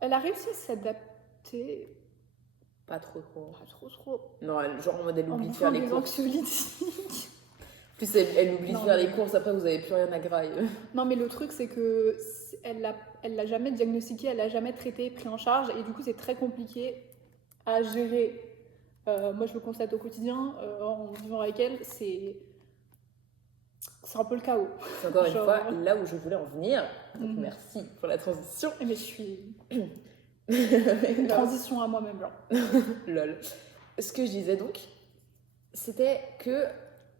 Elle a réussi à s'adapter. Pas trop. Pas trop. Non, genre en mode elle oublie En de faire les des courses. anxiolytiques. En plus, elle oublie de faire les courses, après vous avez plus rien à grailler. Non, mais le truc, c'est que elle l'a jamais diagnostiqué, elle l'a jamais traité, pris en charge, et du coup, c'est très compliqué à gérer. Moi, je le constate au quotidien, en vivant avec elle, c'est un peu le chaos. C'est encore une fois là où je voulais en venir. Donc merci pour la transition. Mais je suis... Une transition à moi-même, genre. Lol. Ce que je disais donc, c'était que,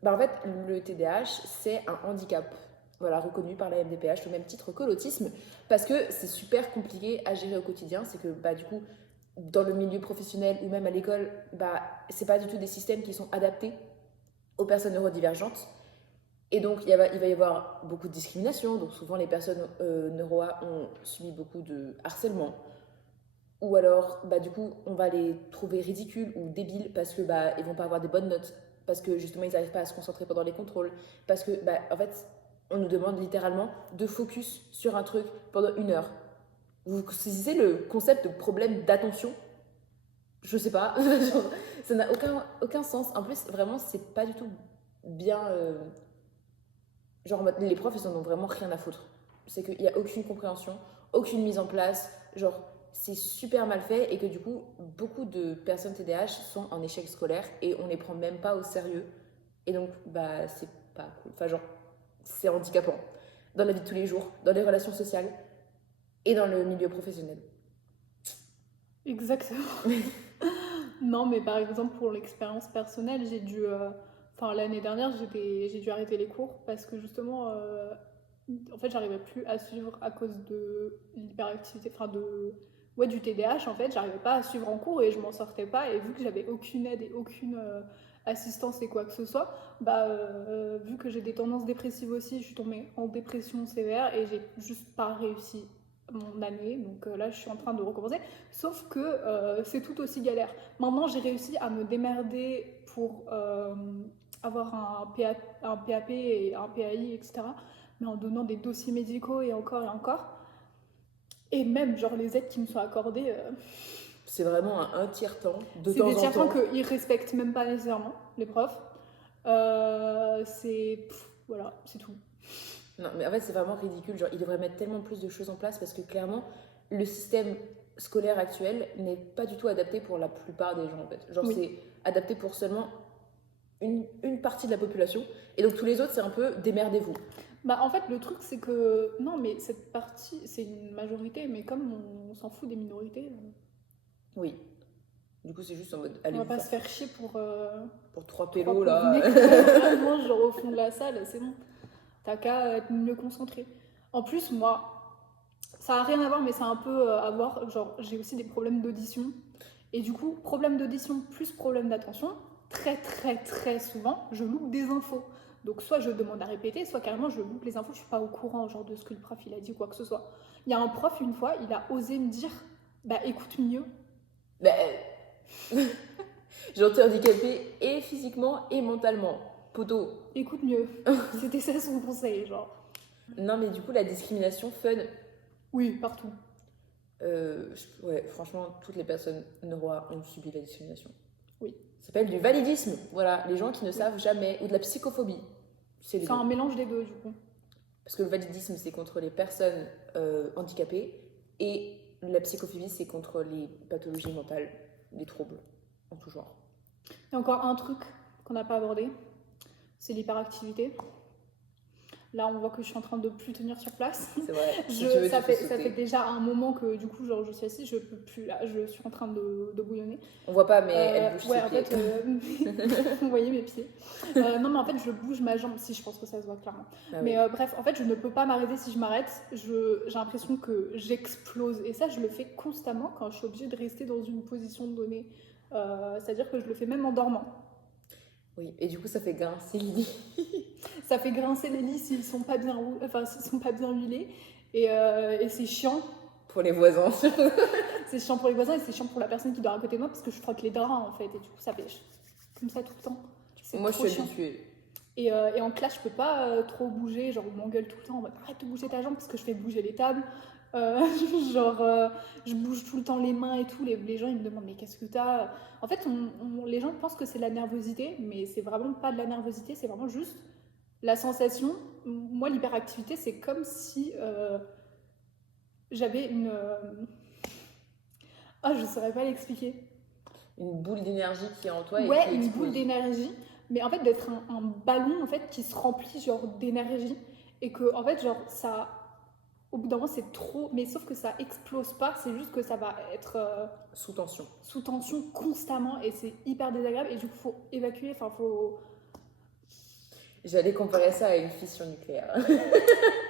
en fait, le TDAH, c'est un handicap, voilà, reconnu par la MDPH au même titre que l'autisme, parce que c'est super compliqué à gérer au quotidien. C'est que, du coup, dans le milieu professionnel ou même à l'école, c'est pas du tout des systèmes qui sont adaptés aux personnes neurodivergentes. Et donc, il va y avoir beaucoup de discrimination. Donc, souvent, les personnes neuro-A ont subi beaucoup de harcèlement. Ou alors, du coup, on va les trouver ridicules ou débiles parce que ils vont pas avoir des bonnes notes, parce que justement, ils n'arrivent pas à se concentrer pendant les contrôles, parce que, en fait, on nous demande littéralement de focus sur un truc pendant 1 heure. Vous saisissez le concept de problème d'attention? Je sais pas. Ça n'a aucun sens. En plus, vraiment, c'est pas du tout bien... Genre, les profs, ils en ont vraiment rien à foutre. C'est qu'il n'y a aucune compréhension, aucune mise en place. Genre, c'est super mal fait et que du coup, beaucoup de personnes TDAH sont en échec scolaire et on les prend même pas au sérieux. Et donc, c'est pas cool. Enfin, genre, c'est handicapant. Dans la vie de tous les jours, dans les relations sociales et dans le milieu professionnel. Exactement. Non, mais par exemple, pour l'expérience personnelle, j'ai dû... l'année dernière, j'ai dû arrêter les cours parce que justement, En fait, j'arrivais plus à suivre à cause de l'hyperactivité, enfin du TDAH. En fait, j'arrivais pas à suivre en cours et je m'en sortais pas. Et vu que j'avais aucune aide et aucune assistance et quoi que ce soit, vu que j'ai des tendances dépressives aussi, je suis tombée en dépression sévère et j'ai juste pas réussi mon année. Donc là, je suis en train de recommencer. Sauf que c'est tout aussi galère. Maintenant, j'ai réussi à me démerder pour avoir un PAP et un PAI, etc. Mais en donnant des dossiers médicaux et encore et encore. Et même, genre, les aides qui me sont accordées, C'est vraiment un tiers-temps, de c'est temps des en tiers-temps temps. qu'ils respectent même pas nécessairement, les profs. Voilà, c'est tout. Non, mais en fait, c'est vraiment ridicule. Genre, ils devraient mettre tellement plus de choses en place parce que clairement, le système scolaire actuel n'est pas du tout adapté pour la plupart des gens, en fait. Genre, Oui. c'est adapté pour seulement une partie de la population. Et donc, tous les autres, c'est un peu démerdez-vous. Bah, en fait, le truc, c'est que. Non, mais cette partie, c'est une majorité, mais comme on s'en fout des minorités, Oui. Du coup, c'est juste en mode on allez va vous pas faire se faire chier pour. pour 3 Trois pélos pauvres là. mecs, vraiment, genre au fond de la salle, c'est bon. T'as qu'à être mieux concentré. En plus, moi, ça a rien à voir, mais ça a un peu à voir. Genre, j'ai aussi des problèmes d'audition. Et du coup, problème d'audition plus problème d'attention, très très très souvent, je loupe des infos. Donc, soit je demande à répéter, soit carrément je loupe les infos, je suis pas au courant genre de ce que le prof il a dit ou quoi que ce soit. Il y a un prof, une fois, il a osé me dire bah écoute mieux. Bah, j'ai été handicapée et physiquement et mentalement. Poteau. Écoute mieux. C'était ça son conseil, genre. Non, mais du coup, la discrimination fun. Oui, partout. Ouais, franchement, toutes les personnes neurois ont subi la discrimination. Oui. Ça s'appelle du validisme. Voilà, les gens qui ne savent jamais. Ou de la psychophobie. C'est les C'est deux. un mélange des deux, du coup. Parce que le validisme, c'est contre les personnes handicapées. Et la psychophobie, c'est contre les pathologies mentales, les troubles en tout genre. Et encore un truc qu'on n'a pas abordé, c'est l'hyperactivité. Là, on voit que je suis en train de plus tenir sur place. C'est vrai. Si tu veux, ça tu peux fait sauter. déjà un moment que du coup, genre, je suis assise, je peux plus, là, je suis en train de bouillonner. On voit pas, mais elle bouge Ouais, ses en pieds. fait, vous voyez mes pieds. Non, mais en fait, je bouge ma jambe. Si, je pense que ça se voit clairement. Ah Mais oui. bref, en fait, je ne peux pas m'arrêter si je m'arrête. J'ai l'impression que j'explose. Et ça, je le fais constamment quand je suis obligée de rester dans une position donnée. C'est-à-dire que je le fais même en dormant. Oui, et du coup, ça fait grincer le lit. Ça fait grincer les lits s'ils sont pas bien, s'ils sont pas bien huilés. Et c'est chiant. Pour les voisins. C'est chiant pour les voisins et c'est chiant pour la personne qui dort à côté de moi parce que je frotte les draps en fait. Et du coup, ça fait comme ça tout le temps. C'est Moi, je trop suis chiant. habituée. Et en classe, je peux pas trop bouger. Genre, on m'engueule tout le temps en mode arrête de bouger ta jambe parce que je fais bouger les tables. Je bouge tout le temps les mains et tout. Les gens, ils me demandent mais qu'est-ce que t'as? En fait, les gens pensent que c'est de la nervosité, mais c'est vraiment pas de la nervosité, c'est vraiment juste la sensation. Moi, l'hyperactivité, c'est comme si j'avais une. Ah, je saurais pas l'expliquer. Une boule d'énergie qui est en toi et Ouais, qui une explose. boule d'énergie, mais en fait d'être un ballon en fait qui se remplit genre d'énergie et que en fait genre ça, au bout d'un moment c'est trop, mais sauf que ça explose pas, c'est juste que ça va être Sous tension. sous tension constamment et c'est hyper désagréable et du coup faut évacuer, enfin faut. J'allais comparer ça à une fission nucléaire.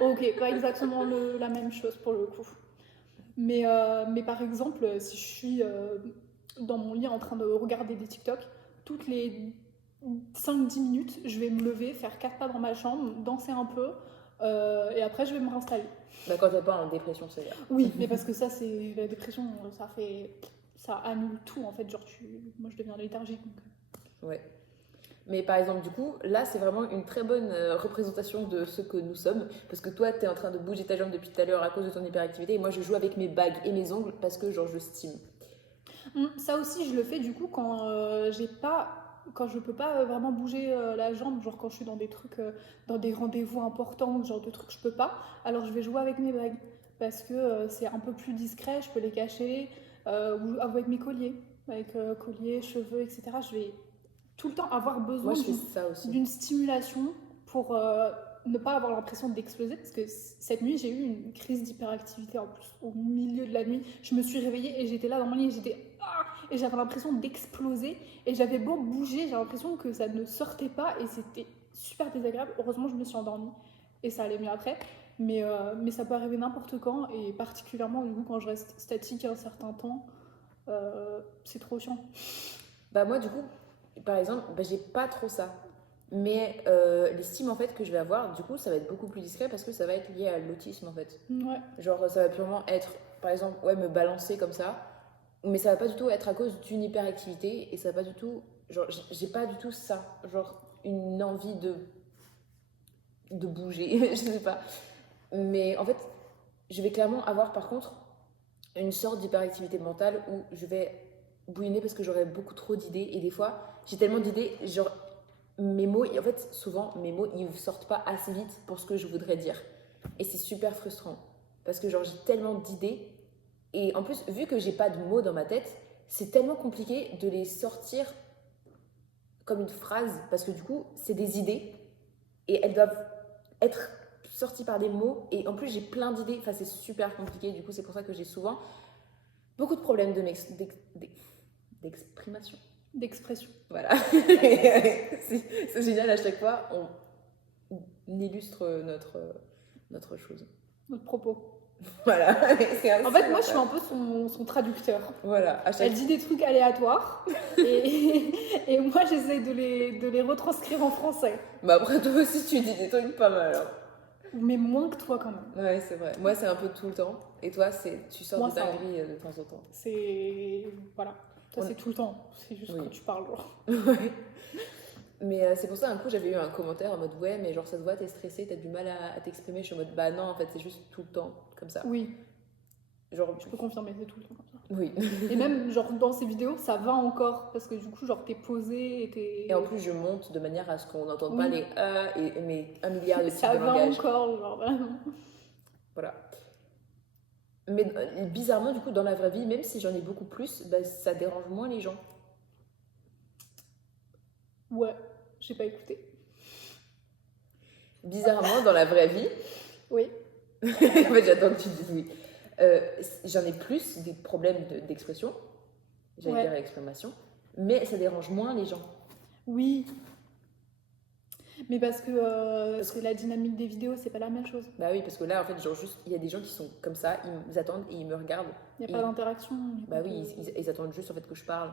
Ok, pas exactement la même chose pour le coup. Mais par exemple, si je suis dans mon lit en train de regarder des TikTok, toutes les 5-10 minutes, je vais me lever, faire 4 pas dans ma chambre, danser un peu, et après je vais me réinstaller. Bah, quand t'es pas en dépression sévère. Oui, mais parce que ça, c'est la dépression, ça annule tout en fait. Genre, moi je deviens léthargique. Donc. Ouais. Mais par exemple, du coup, là, c'est vraiment une très bonne représentation de ce que nous sommes. Parce que toi, t'es en train de bouger ta jambe depuis tout à l'heure à cause de ton hyperactivité. Et moi, je joue avec mes bagues et mes ongles parce que, genre, je stime. Ça aussi, je le fais du coup quand quand je peux pas vraiment bouger la jambe, genre quand je suis dans des trucs, dans des rendez-vous importants, genre de trucs que je peux pas, alors je vais jouer avec mes bagues parce que c'est un peu plus discret, je peux les cacher, ou avec mes colliers, avec colliers, cheveux, etc. Je vais tout le temps avoir besoin Moi, je fais ça aussi. d'une stimulation pour ne pas avoir l'impression d'exploser parce que cette nuit j'ai eu une crise d'hyperactivité en plus au milieu de la nuit. Je me suis réveillée et j'étais là dans mon lit et j'avais l'impression d'exploser et j'avais beau bouger, j'ai l'impression que ça ne sortait pas et c'était super désagréable. Heureusement je me suis endormie et ça allait mieux après. Mais ça peut arriver n'importe quand, et particulièrement du coup quand je reste statique un certain temps, c'est trop chiant. Bah moi du coup, par exemple, bah, j'ai pas trop ça. Mais l'estime en fait que je vais avoir, du coup, ça va être beaucoup plus discret parce que ça va être lié à l'autisme en fait. Ouais. Genre ça va purement être, par exemple, ouais, me balancer comme ça, mais ça va pas du tout être à cause d'une hyperactivité et ça va pas du tout, genre j'ai pas du tout ça, genre une envie de bouger, je sais pas. Mais en fait, je vais clairement avoir par contre une sorte d'hyperactivité mentale où je vais bouillonner parce que j'aurai beaucoup trop d'idées et des fois j'ai tellement d'idées, genre mes mots, en fait souvent mes mots ils sortent pas assez vite pour ce que je voudrais dire et c'est super frustrant parce que genre j'ai tellement d'idées et en plus vu que j'ai pas de mots dans ma tête c'est tellement compliqué de les sortir comme une phrase parce que du coup c'est des idées et elles doivent être sorties par des mots et en plus j'ai plein d'idées, enfin c'est super compliqué du coup c'est pour ça que j'ai souvent beaucoup de problèmes d'exprimation. D'expression. Voilà. C'est génial, à chaque fois, on illustre notre chose. Notre propos. Voilà. En fait, moi, je suis un peu son traducteur. Voilà. Elle dit des trucs aléatoires et moi, j'essaye de les retranscrire en français. Bah après, toi aussi, tu dis des trucs pas mal. Hein. Mais moins que toi, quand même. Ouais, c'est vrai. Moi, c'est un peu tout le temps. Et toi, tu sors Moi, des dingueries de temps en temps. C'est... Voilà. Toi, c'est tout le temps. C'est juste que tu parles, genre. Ouais. Mais c'est pour ça, un coup, j'avais eu un commentaire en mode ouais, mais genre ça se voit, t'es stressée, t'as du mal à t'exprimer. Je suis en mode bah non, en fait, c'est juste tout le temps comme ça. Oui. Genre, je peux confirmer, c'est tout le temps comme ça. Oui. Et même, genre, dans ces vidéos, ça va encore. Parce que du coup, genre, t'es posé et t'es. Et en plus, je monte de manière à ce qu'on n'entende pas les et mes 1 milliard de types ça de va langage. encore, genre, vraiment. Voilà. Mais bizarrement, du coup, dans la vraie vie, même si j'en ai beaucoup plus, bah, ça dérange moins les gens. Ouais, j'ai pas écouté. Bizarrement, dans la vraie vie. Oui. En fait, j'attends que tu dises oui. J'en ai plus des problèmes d'expression. J'allais dire exprimation. Mais ça dérange moins les gens. Oui. Mais parce que la dynamique des vidéos, c'est pas la même chose. Bah oui, parce que là, en fait, genre juste, il y a des gens qui sont comme ça, ils attendent et ils me regardent. Il n'y a pas d'interaction. Bah oui, ils attendent juste en fait que je parle.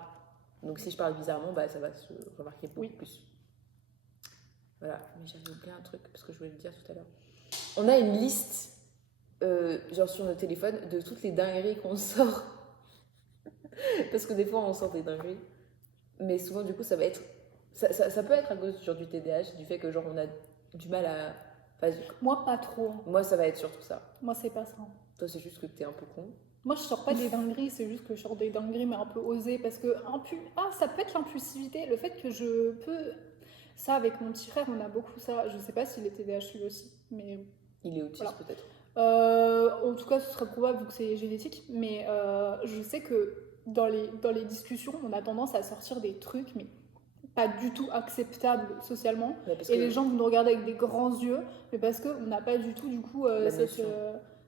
Donc si je parle bizarrement, bah ça va se remarquer beaucoup plus. Voilà, mais j'avais oublié un truc parce que je voulais le dire tout à l'heure. On a une liste, genre sur nos téléphones, de toutes les dingueries qu'on sort. Parce que des fois, on sort des dingueries. Mais souvent, du coup, ça va être... Ça peut être à cause genre, du TDAH, du fait que genre on a du mal à... Enfin, moi, pas trop. Moi, ça va être surtout ça. Moi, c'est pas ça. Toi, c'est juste que t'es un peu con. Moi, je sors pas des dingueries, c'est juste que je sors des dingueries, mais un peu osées. Parce que ça peut être l'impulsivité. Le fait que je peux... Ça, avec mon petit frère, on a beaucoup ça. Je sais pas s'il est TDAH lui aussi, mais... Il est autiste, peut-être. En tout cas, ce serait probable vu que c'est génétique. Mais je sais que dans les discussions, on a tendance à sortir des trucs, mais pas du tout acceptables socialement. Et les gens vont nous regarder avec des grands yeux, mais parce qu'on n'a pas du tout, du coup,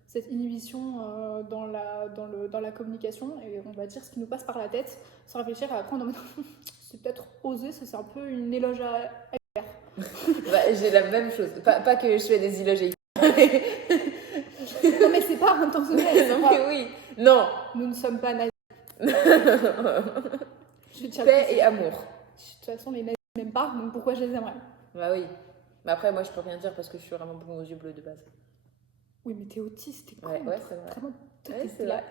cette inhibition dans la communication. Et on va dire ce qui nous passe par la tête, sans réfléchir, et après on en mode c'est peut-être osé, c'est un peu une éloge à faire. Bah, j'ai la même chose. Pas que je fais des éloges. Non, mais c'est pas intentionnel. Non, mais oui. Non. Nous ne sommes pas nazis. Paix et amour. De toute façon, les nazis n'aiment pas, donc pourquoi je les aimerais? Bah oui. Mais après, moi, je peux rien dire parce que je suis vraiment blonde aux yeux bleus de base. Oui, mais t'es autiste, t'es con. Ouais, c'est vrai. Vraiment, ouais, c'est vrai.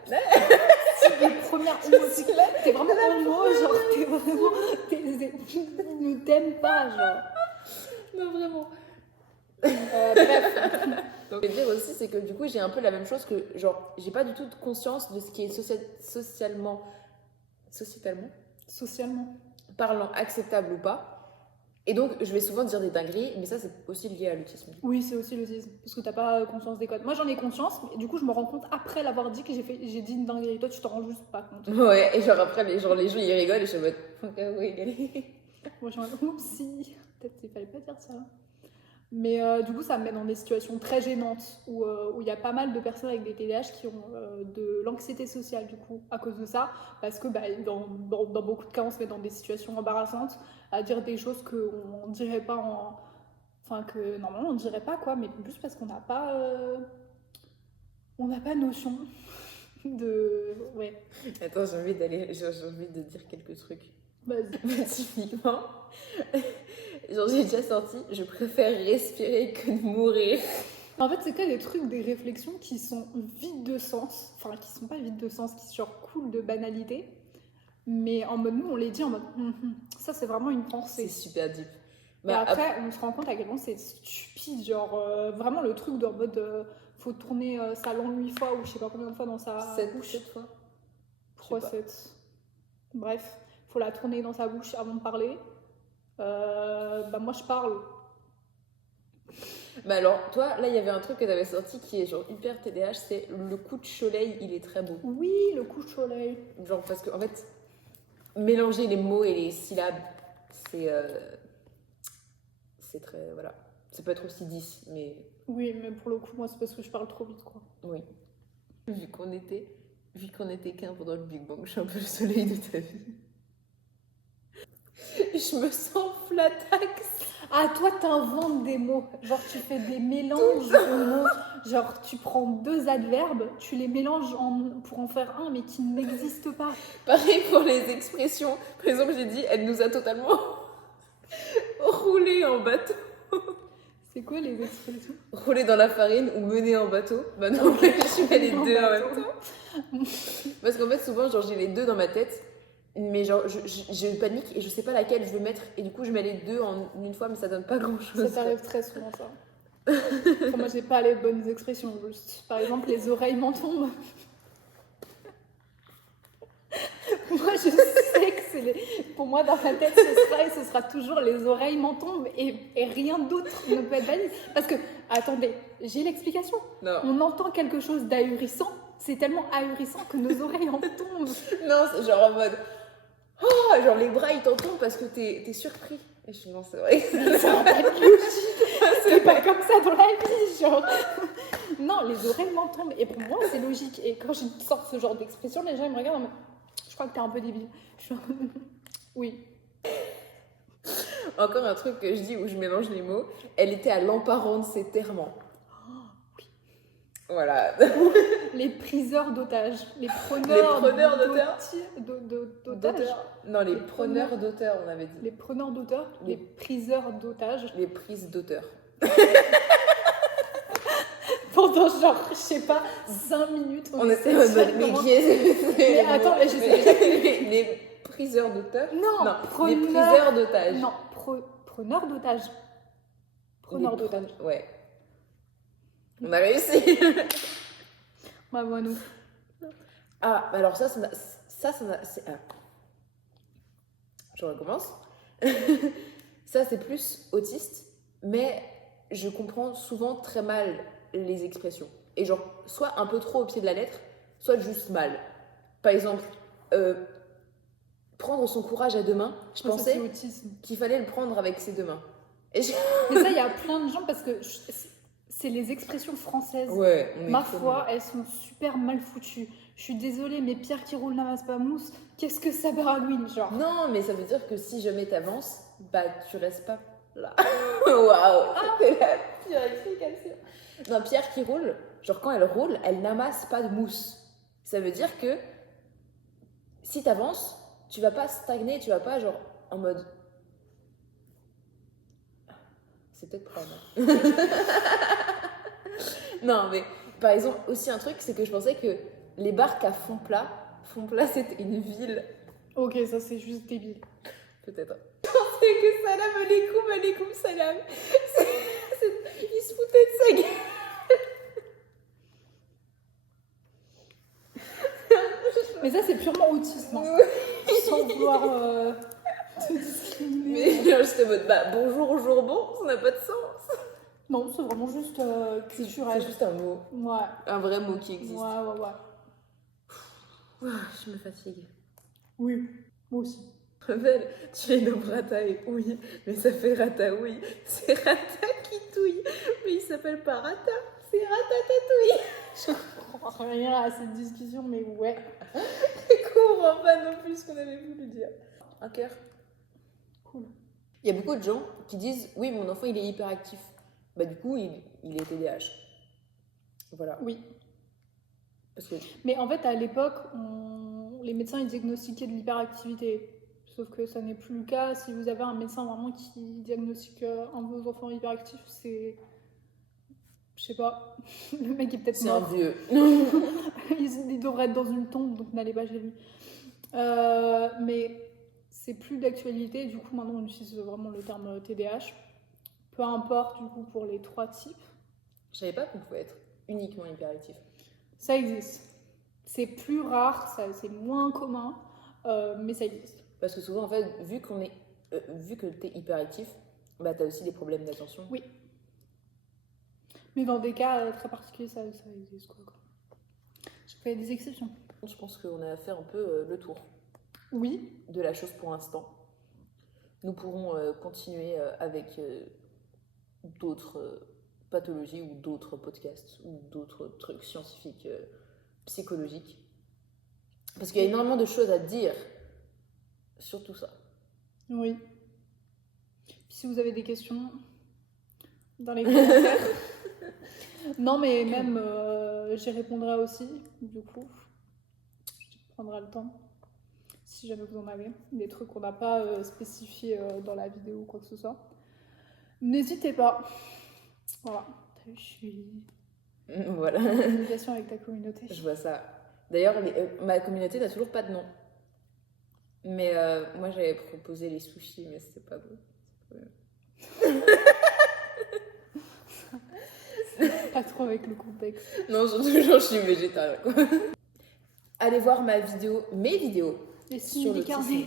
C'est les premières homosexuelles. T'es vraiment homo, genre, t'es vraiment... Ils ne t'aiment pas, genre. Non, vraiment. Bref. Donc, ce que je veux dire aussi, c'est que du coup, j'ai un peu la même chose que, genre, j'ai pas du tout de conscience de ce qui est socialement parlant acceptable ou pas. Et donc, je vais souvent dire des dingueries, mais ça, c'est aussi lié à l'autisme. Oui, c'est aussi l'autisme, parce que t'as pas conscience des codes. Moi, j'en ai conscience, mais du coup, je me rends compte après l'avoir dit que j'ai dit une dinguerie. Toi, tu t'en rends juste pas compte. Ouais, et genre après, les gens, ils rigolent et je suis en mode, oui, moi, je suis en mode, oupsie, peut-être qu'il fallait pas dire ça. Mais du coup, ça me met dans des situations très gênantes où il y a pas mal de personnes avec des TDAH qui ont de l'anxiété sociale, du coup, à cause de ça. Parce que dans beaucoup de cas, on se met dans des situations embarrassantes à dire des choses qu'on ne dirait pas Enfin, que normalement on dirait pas quoi, mais juste parce qu'on n'a pas. On n'a pas notion de. Ouais. Attends, j'ai envie de dire quelques trucs. Vas-y. Typiquement, genre j'ai déjà sorti, je préfère respirer que de mourir. En fait, c'est que des trucs, des réflexions qui sont vides de sens. Enfin, qui sont pas vides de sens, qui genre coulent de banalité. Mais en mode, nous, on les dit en mode, ça, c'est vraiment une C'est pensée. super deep. Et après, on se rend compte à quel point c'est stupide. Genre, vraiment le truc de en mode, faut tourner sa langue 8 fois ou je sais pas combien de fois dans sa bouche. 7 fois. 3, 7. Bref, faut la tourner dans sa bouche avant de parler. Moi, je parle. Bah alors, toi, là, il y avait un truc que t'avais sorti qui est genre hyper TDH, c'est le coup de soleil, il est très beau. Oui, le coup de soleil. Genre, parce que, en fait, mélanger les mots et les syllabes, c'est très, voilà. Ça peut être aussi 10, mais... Oui, mais pour le coup, moi, c'est parce que je parle trop vite, quoi. Oui. Vu qu'on était qu'un pendant le Big Bang, je suis un peu le soleil de ta vie. Je me sens flatax. Ah, toi, t'inventes des mots. Genre, tu fais des mélanges de mots. Genre, tu prends 2 adverbes, tu les mélanges pour en faire un, mais qui n'existe pas. Pareil pour les expressions. Par exemple, j'ai dit, elle nous a totalement roulé en bateau. C'est quoi les expressions? Rouler dans la farine ou mener en bateau. Bah non, je mets les deux en même temps. Parce qu'en fait, souvent, genre, j'ai les deux dans ma tête. Mais genre, je panique et je sais pas laquelle je veux mettre. Et du coup, je mets les deux en une fois, mais ça donne pas grand-chose. Ça t'arrive très souvent, ça. Enfin, moi, j'ai pas les bonnes expressions, juste. Par exemple, les oreilles m'en tombent. Moi, je sais que c'est les... Pour moi, dans ma tête, ce sera toujours les oreilles m'en tombent et rien d'autre ne peut être valide. Parce que, attendez, j'ai l'explication. Non. On entend quelque chose d'ahurissant, c'est tellement ahurissant que nos oreilles en tombent. Non, c'est genre en mode... Oh, genre les bras, ils t'en tombent parce que t'es surpris. Et je suis non, c'est vrai. Mais ça va pas être logique. C'est pas comme ça dans la vie, genre. Non, les oreilles m'en tombent. Et pour moi, c'est logique. Et quand je sors ce genre d'expression, les gens ils me regardent en mode... Je crois que t'es un peu débile. Oui. Encore un truc que je dis où je mélange les mots. Elle était à l'emparent de ses terments. Oui. Voilà. Les priseurs d'otages. Les preneurs d'otages. d'otages. Non, les preneurs d'auteurs, on avait dit. Les preneurs d'auteurs. Les priseurs d'otages. Les prises d'auteurs. Pendant genre, je sais pas, 5 minutes, on essaie de faire comment... Mais attends, mais je sais déjà que... Les priseurs d'auteurs. Non, les priseurs d'otages. Non, preneurs d'otages. Preneurs d'otages. Ouais. On a réussi. Bah, moi, nous. Ah, alors ça c'est... Ah. Je recommence. Ça, c'est plus autiste, mais je comprends souvent très mal les expressions. Et genre, soit un peu trop au pied de la lettre, soit juste mal. Par exemple, prendre son courage à deux mains, je pensais qu'il fallait le prendre avec ses deux mains. Mais ça, il y a plein de gens, parce que c'est les expressions françaises. Ouais, ma foi, elles sont super mal foutues. Je suis désolée, mais Pierre qui roule n'amasse pas mousse, qu'est-ce que ça baragouine, genre? Non, mais ça veut dire que si jamais t'avances, bah tu restes pas là. Waouh, c'était la pire explication. Non, Pierre qui roule, genre quand elle roule, elle n'amasse pas de mousse. Ça veut dire que si t'avances, tu vas pas stagner, tu vas pas genre en mode... C'est peut-être pas mal. Non, mais par exemple, aussi un truc, c'est que je pensais que les barques à fond plat c'était une ville. Ok, ça c'est juste débile. Peut-être. Je pensais que Salam Aleikum Salam. Il se foutait de sa gueule. Mais ça c'est purement autisme. Hein. Sans vouloir te discriminer. Mais genre, j'étais en mode, bah bonjour, jour bon, ça n'a pas de sens. Non, c'est vraiment juste culturel. C'est juste un mot. Ouais. Un vrai mot qui existe. Ouais. Je me fatigue. Oui, moi aussi. Rebelle, tu es une rataille, oui, mais ça fait rataouille. C'est Rata qui touille, mais il s'appelle pas Rata, c'est Ratatatouille. Je comprends rien à cette discussion, mais ouais. Je comprends pas non plus ce qu'on avait voulu dire. Un cœur. Cool. Il y a beaucoup de gens qui disent oui, mon enfant il est hyperactif. Bah du coup, il est TDAH. Voilà. Oui. Parce que Mais en fait, à l'époque, les médecins ils diagnostiquaient de l'hyperactivité. Sauf que ça n'est plus le cas. Si vous avez un médecin vraiment qui diagnostique un de vos enfants hyperactifs, c'est. Je sais pas. Le mec est peut-être c'est un mort. vieux. Il devrait être dans une tombe, donc n'allez pas chez lui. Mais c'est plus d'actualité. Du coup, maintenant, on utilise vraiment le terme TDAH. Peu importe, du coup, pour les 3 types. Je savais pas qu'on pouvait être uniquement hyperactif. Ça existe. C'est plus rare, c'est moins commun, mais ça existe. Parce que souvent, en fait, vu que t'es hyperactif, bah t'as aussi des problèmes d'attention. Oui. Mais dans des cas très particuliers, ça existe quoi. Je fais des exceptions. Je pense qu'on a fait un peu le tour Oui. de la chose pour l'instant. Nous pourrons continuer avec d'autres pathologies ou d'autres podcasts ou d'autres trucs scientifiques, psychologiques. Parce qu'il y a énormément de choses à dire sur tout ça. Oui. Puis si vous avez des questions, dans les commentaires. Non, mais même, j'y répondrai aussi, du coup. Je prendrai le temps, si jamais vous en avez. Des trucs qu'on n'a pas spécifiés dans la vidéo ou quoi que ce soit. N'hésitez pas. Voilà. T'as vu, je suis Voilà. en communication avec ta communauté. Je vois ça. D'ailleurs, ma communauté n'a toujours pas de nom. Mais moi, j'avais proposé les sushis, mais c'était pas bon. Pas trop avec le contexte. Non, je suis végétarien, quoi. Allez voir mes vidéos. Les sur signes carnets.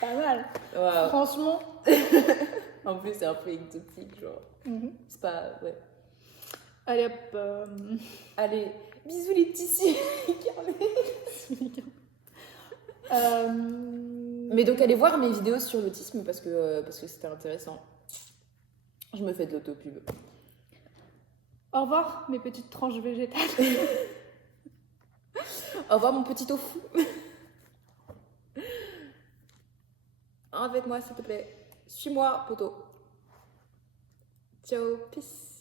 Pas mal. Wow. Franchement. En plus, c'est un peu exotique, genre. C'est pas... Ouais. Allez hop. Allez, bisous les petits signes carnets. Mais donc, allez voir mes vidéos sur l'autisme parce que c'était intéressant. Je me fais de l'autopub. Au revoir, mes petites tranches végétales. Au revoir, mon petit tofu. Avec moi, s'il te plaît. Suis-moi, poteau. Ciao, peace.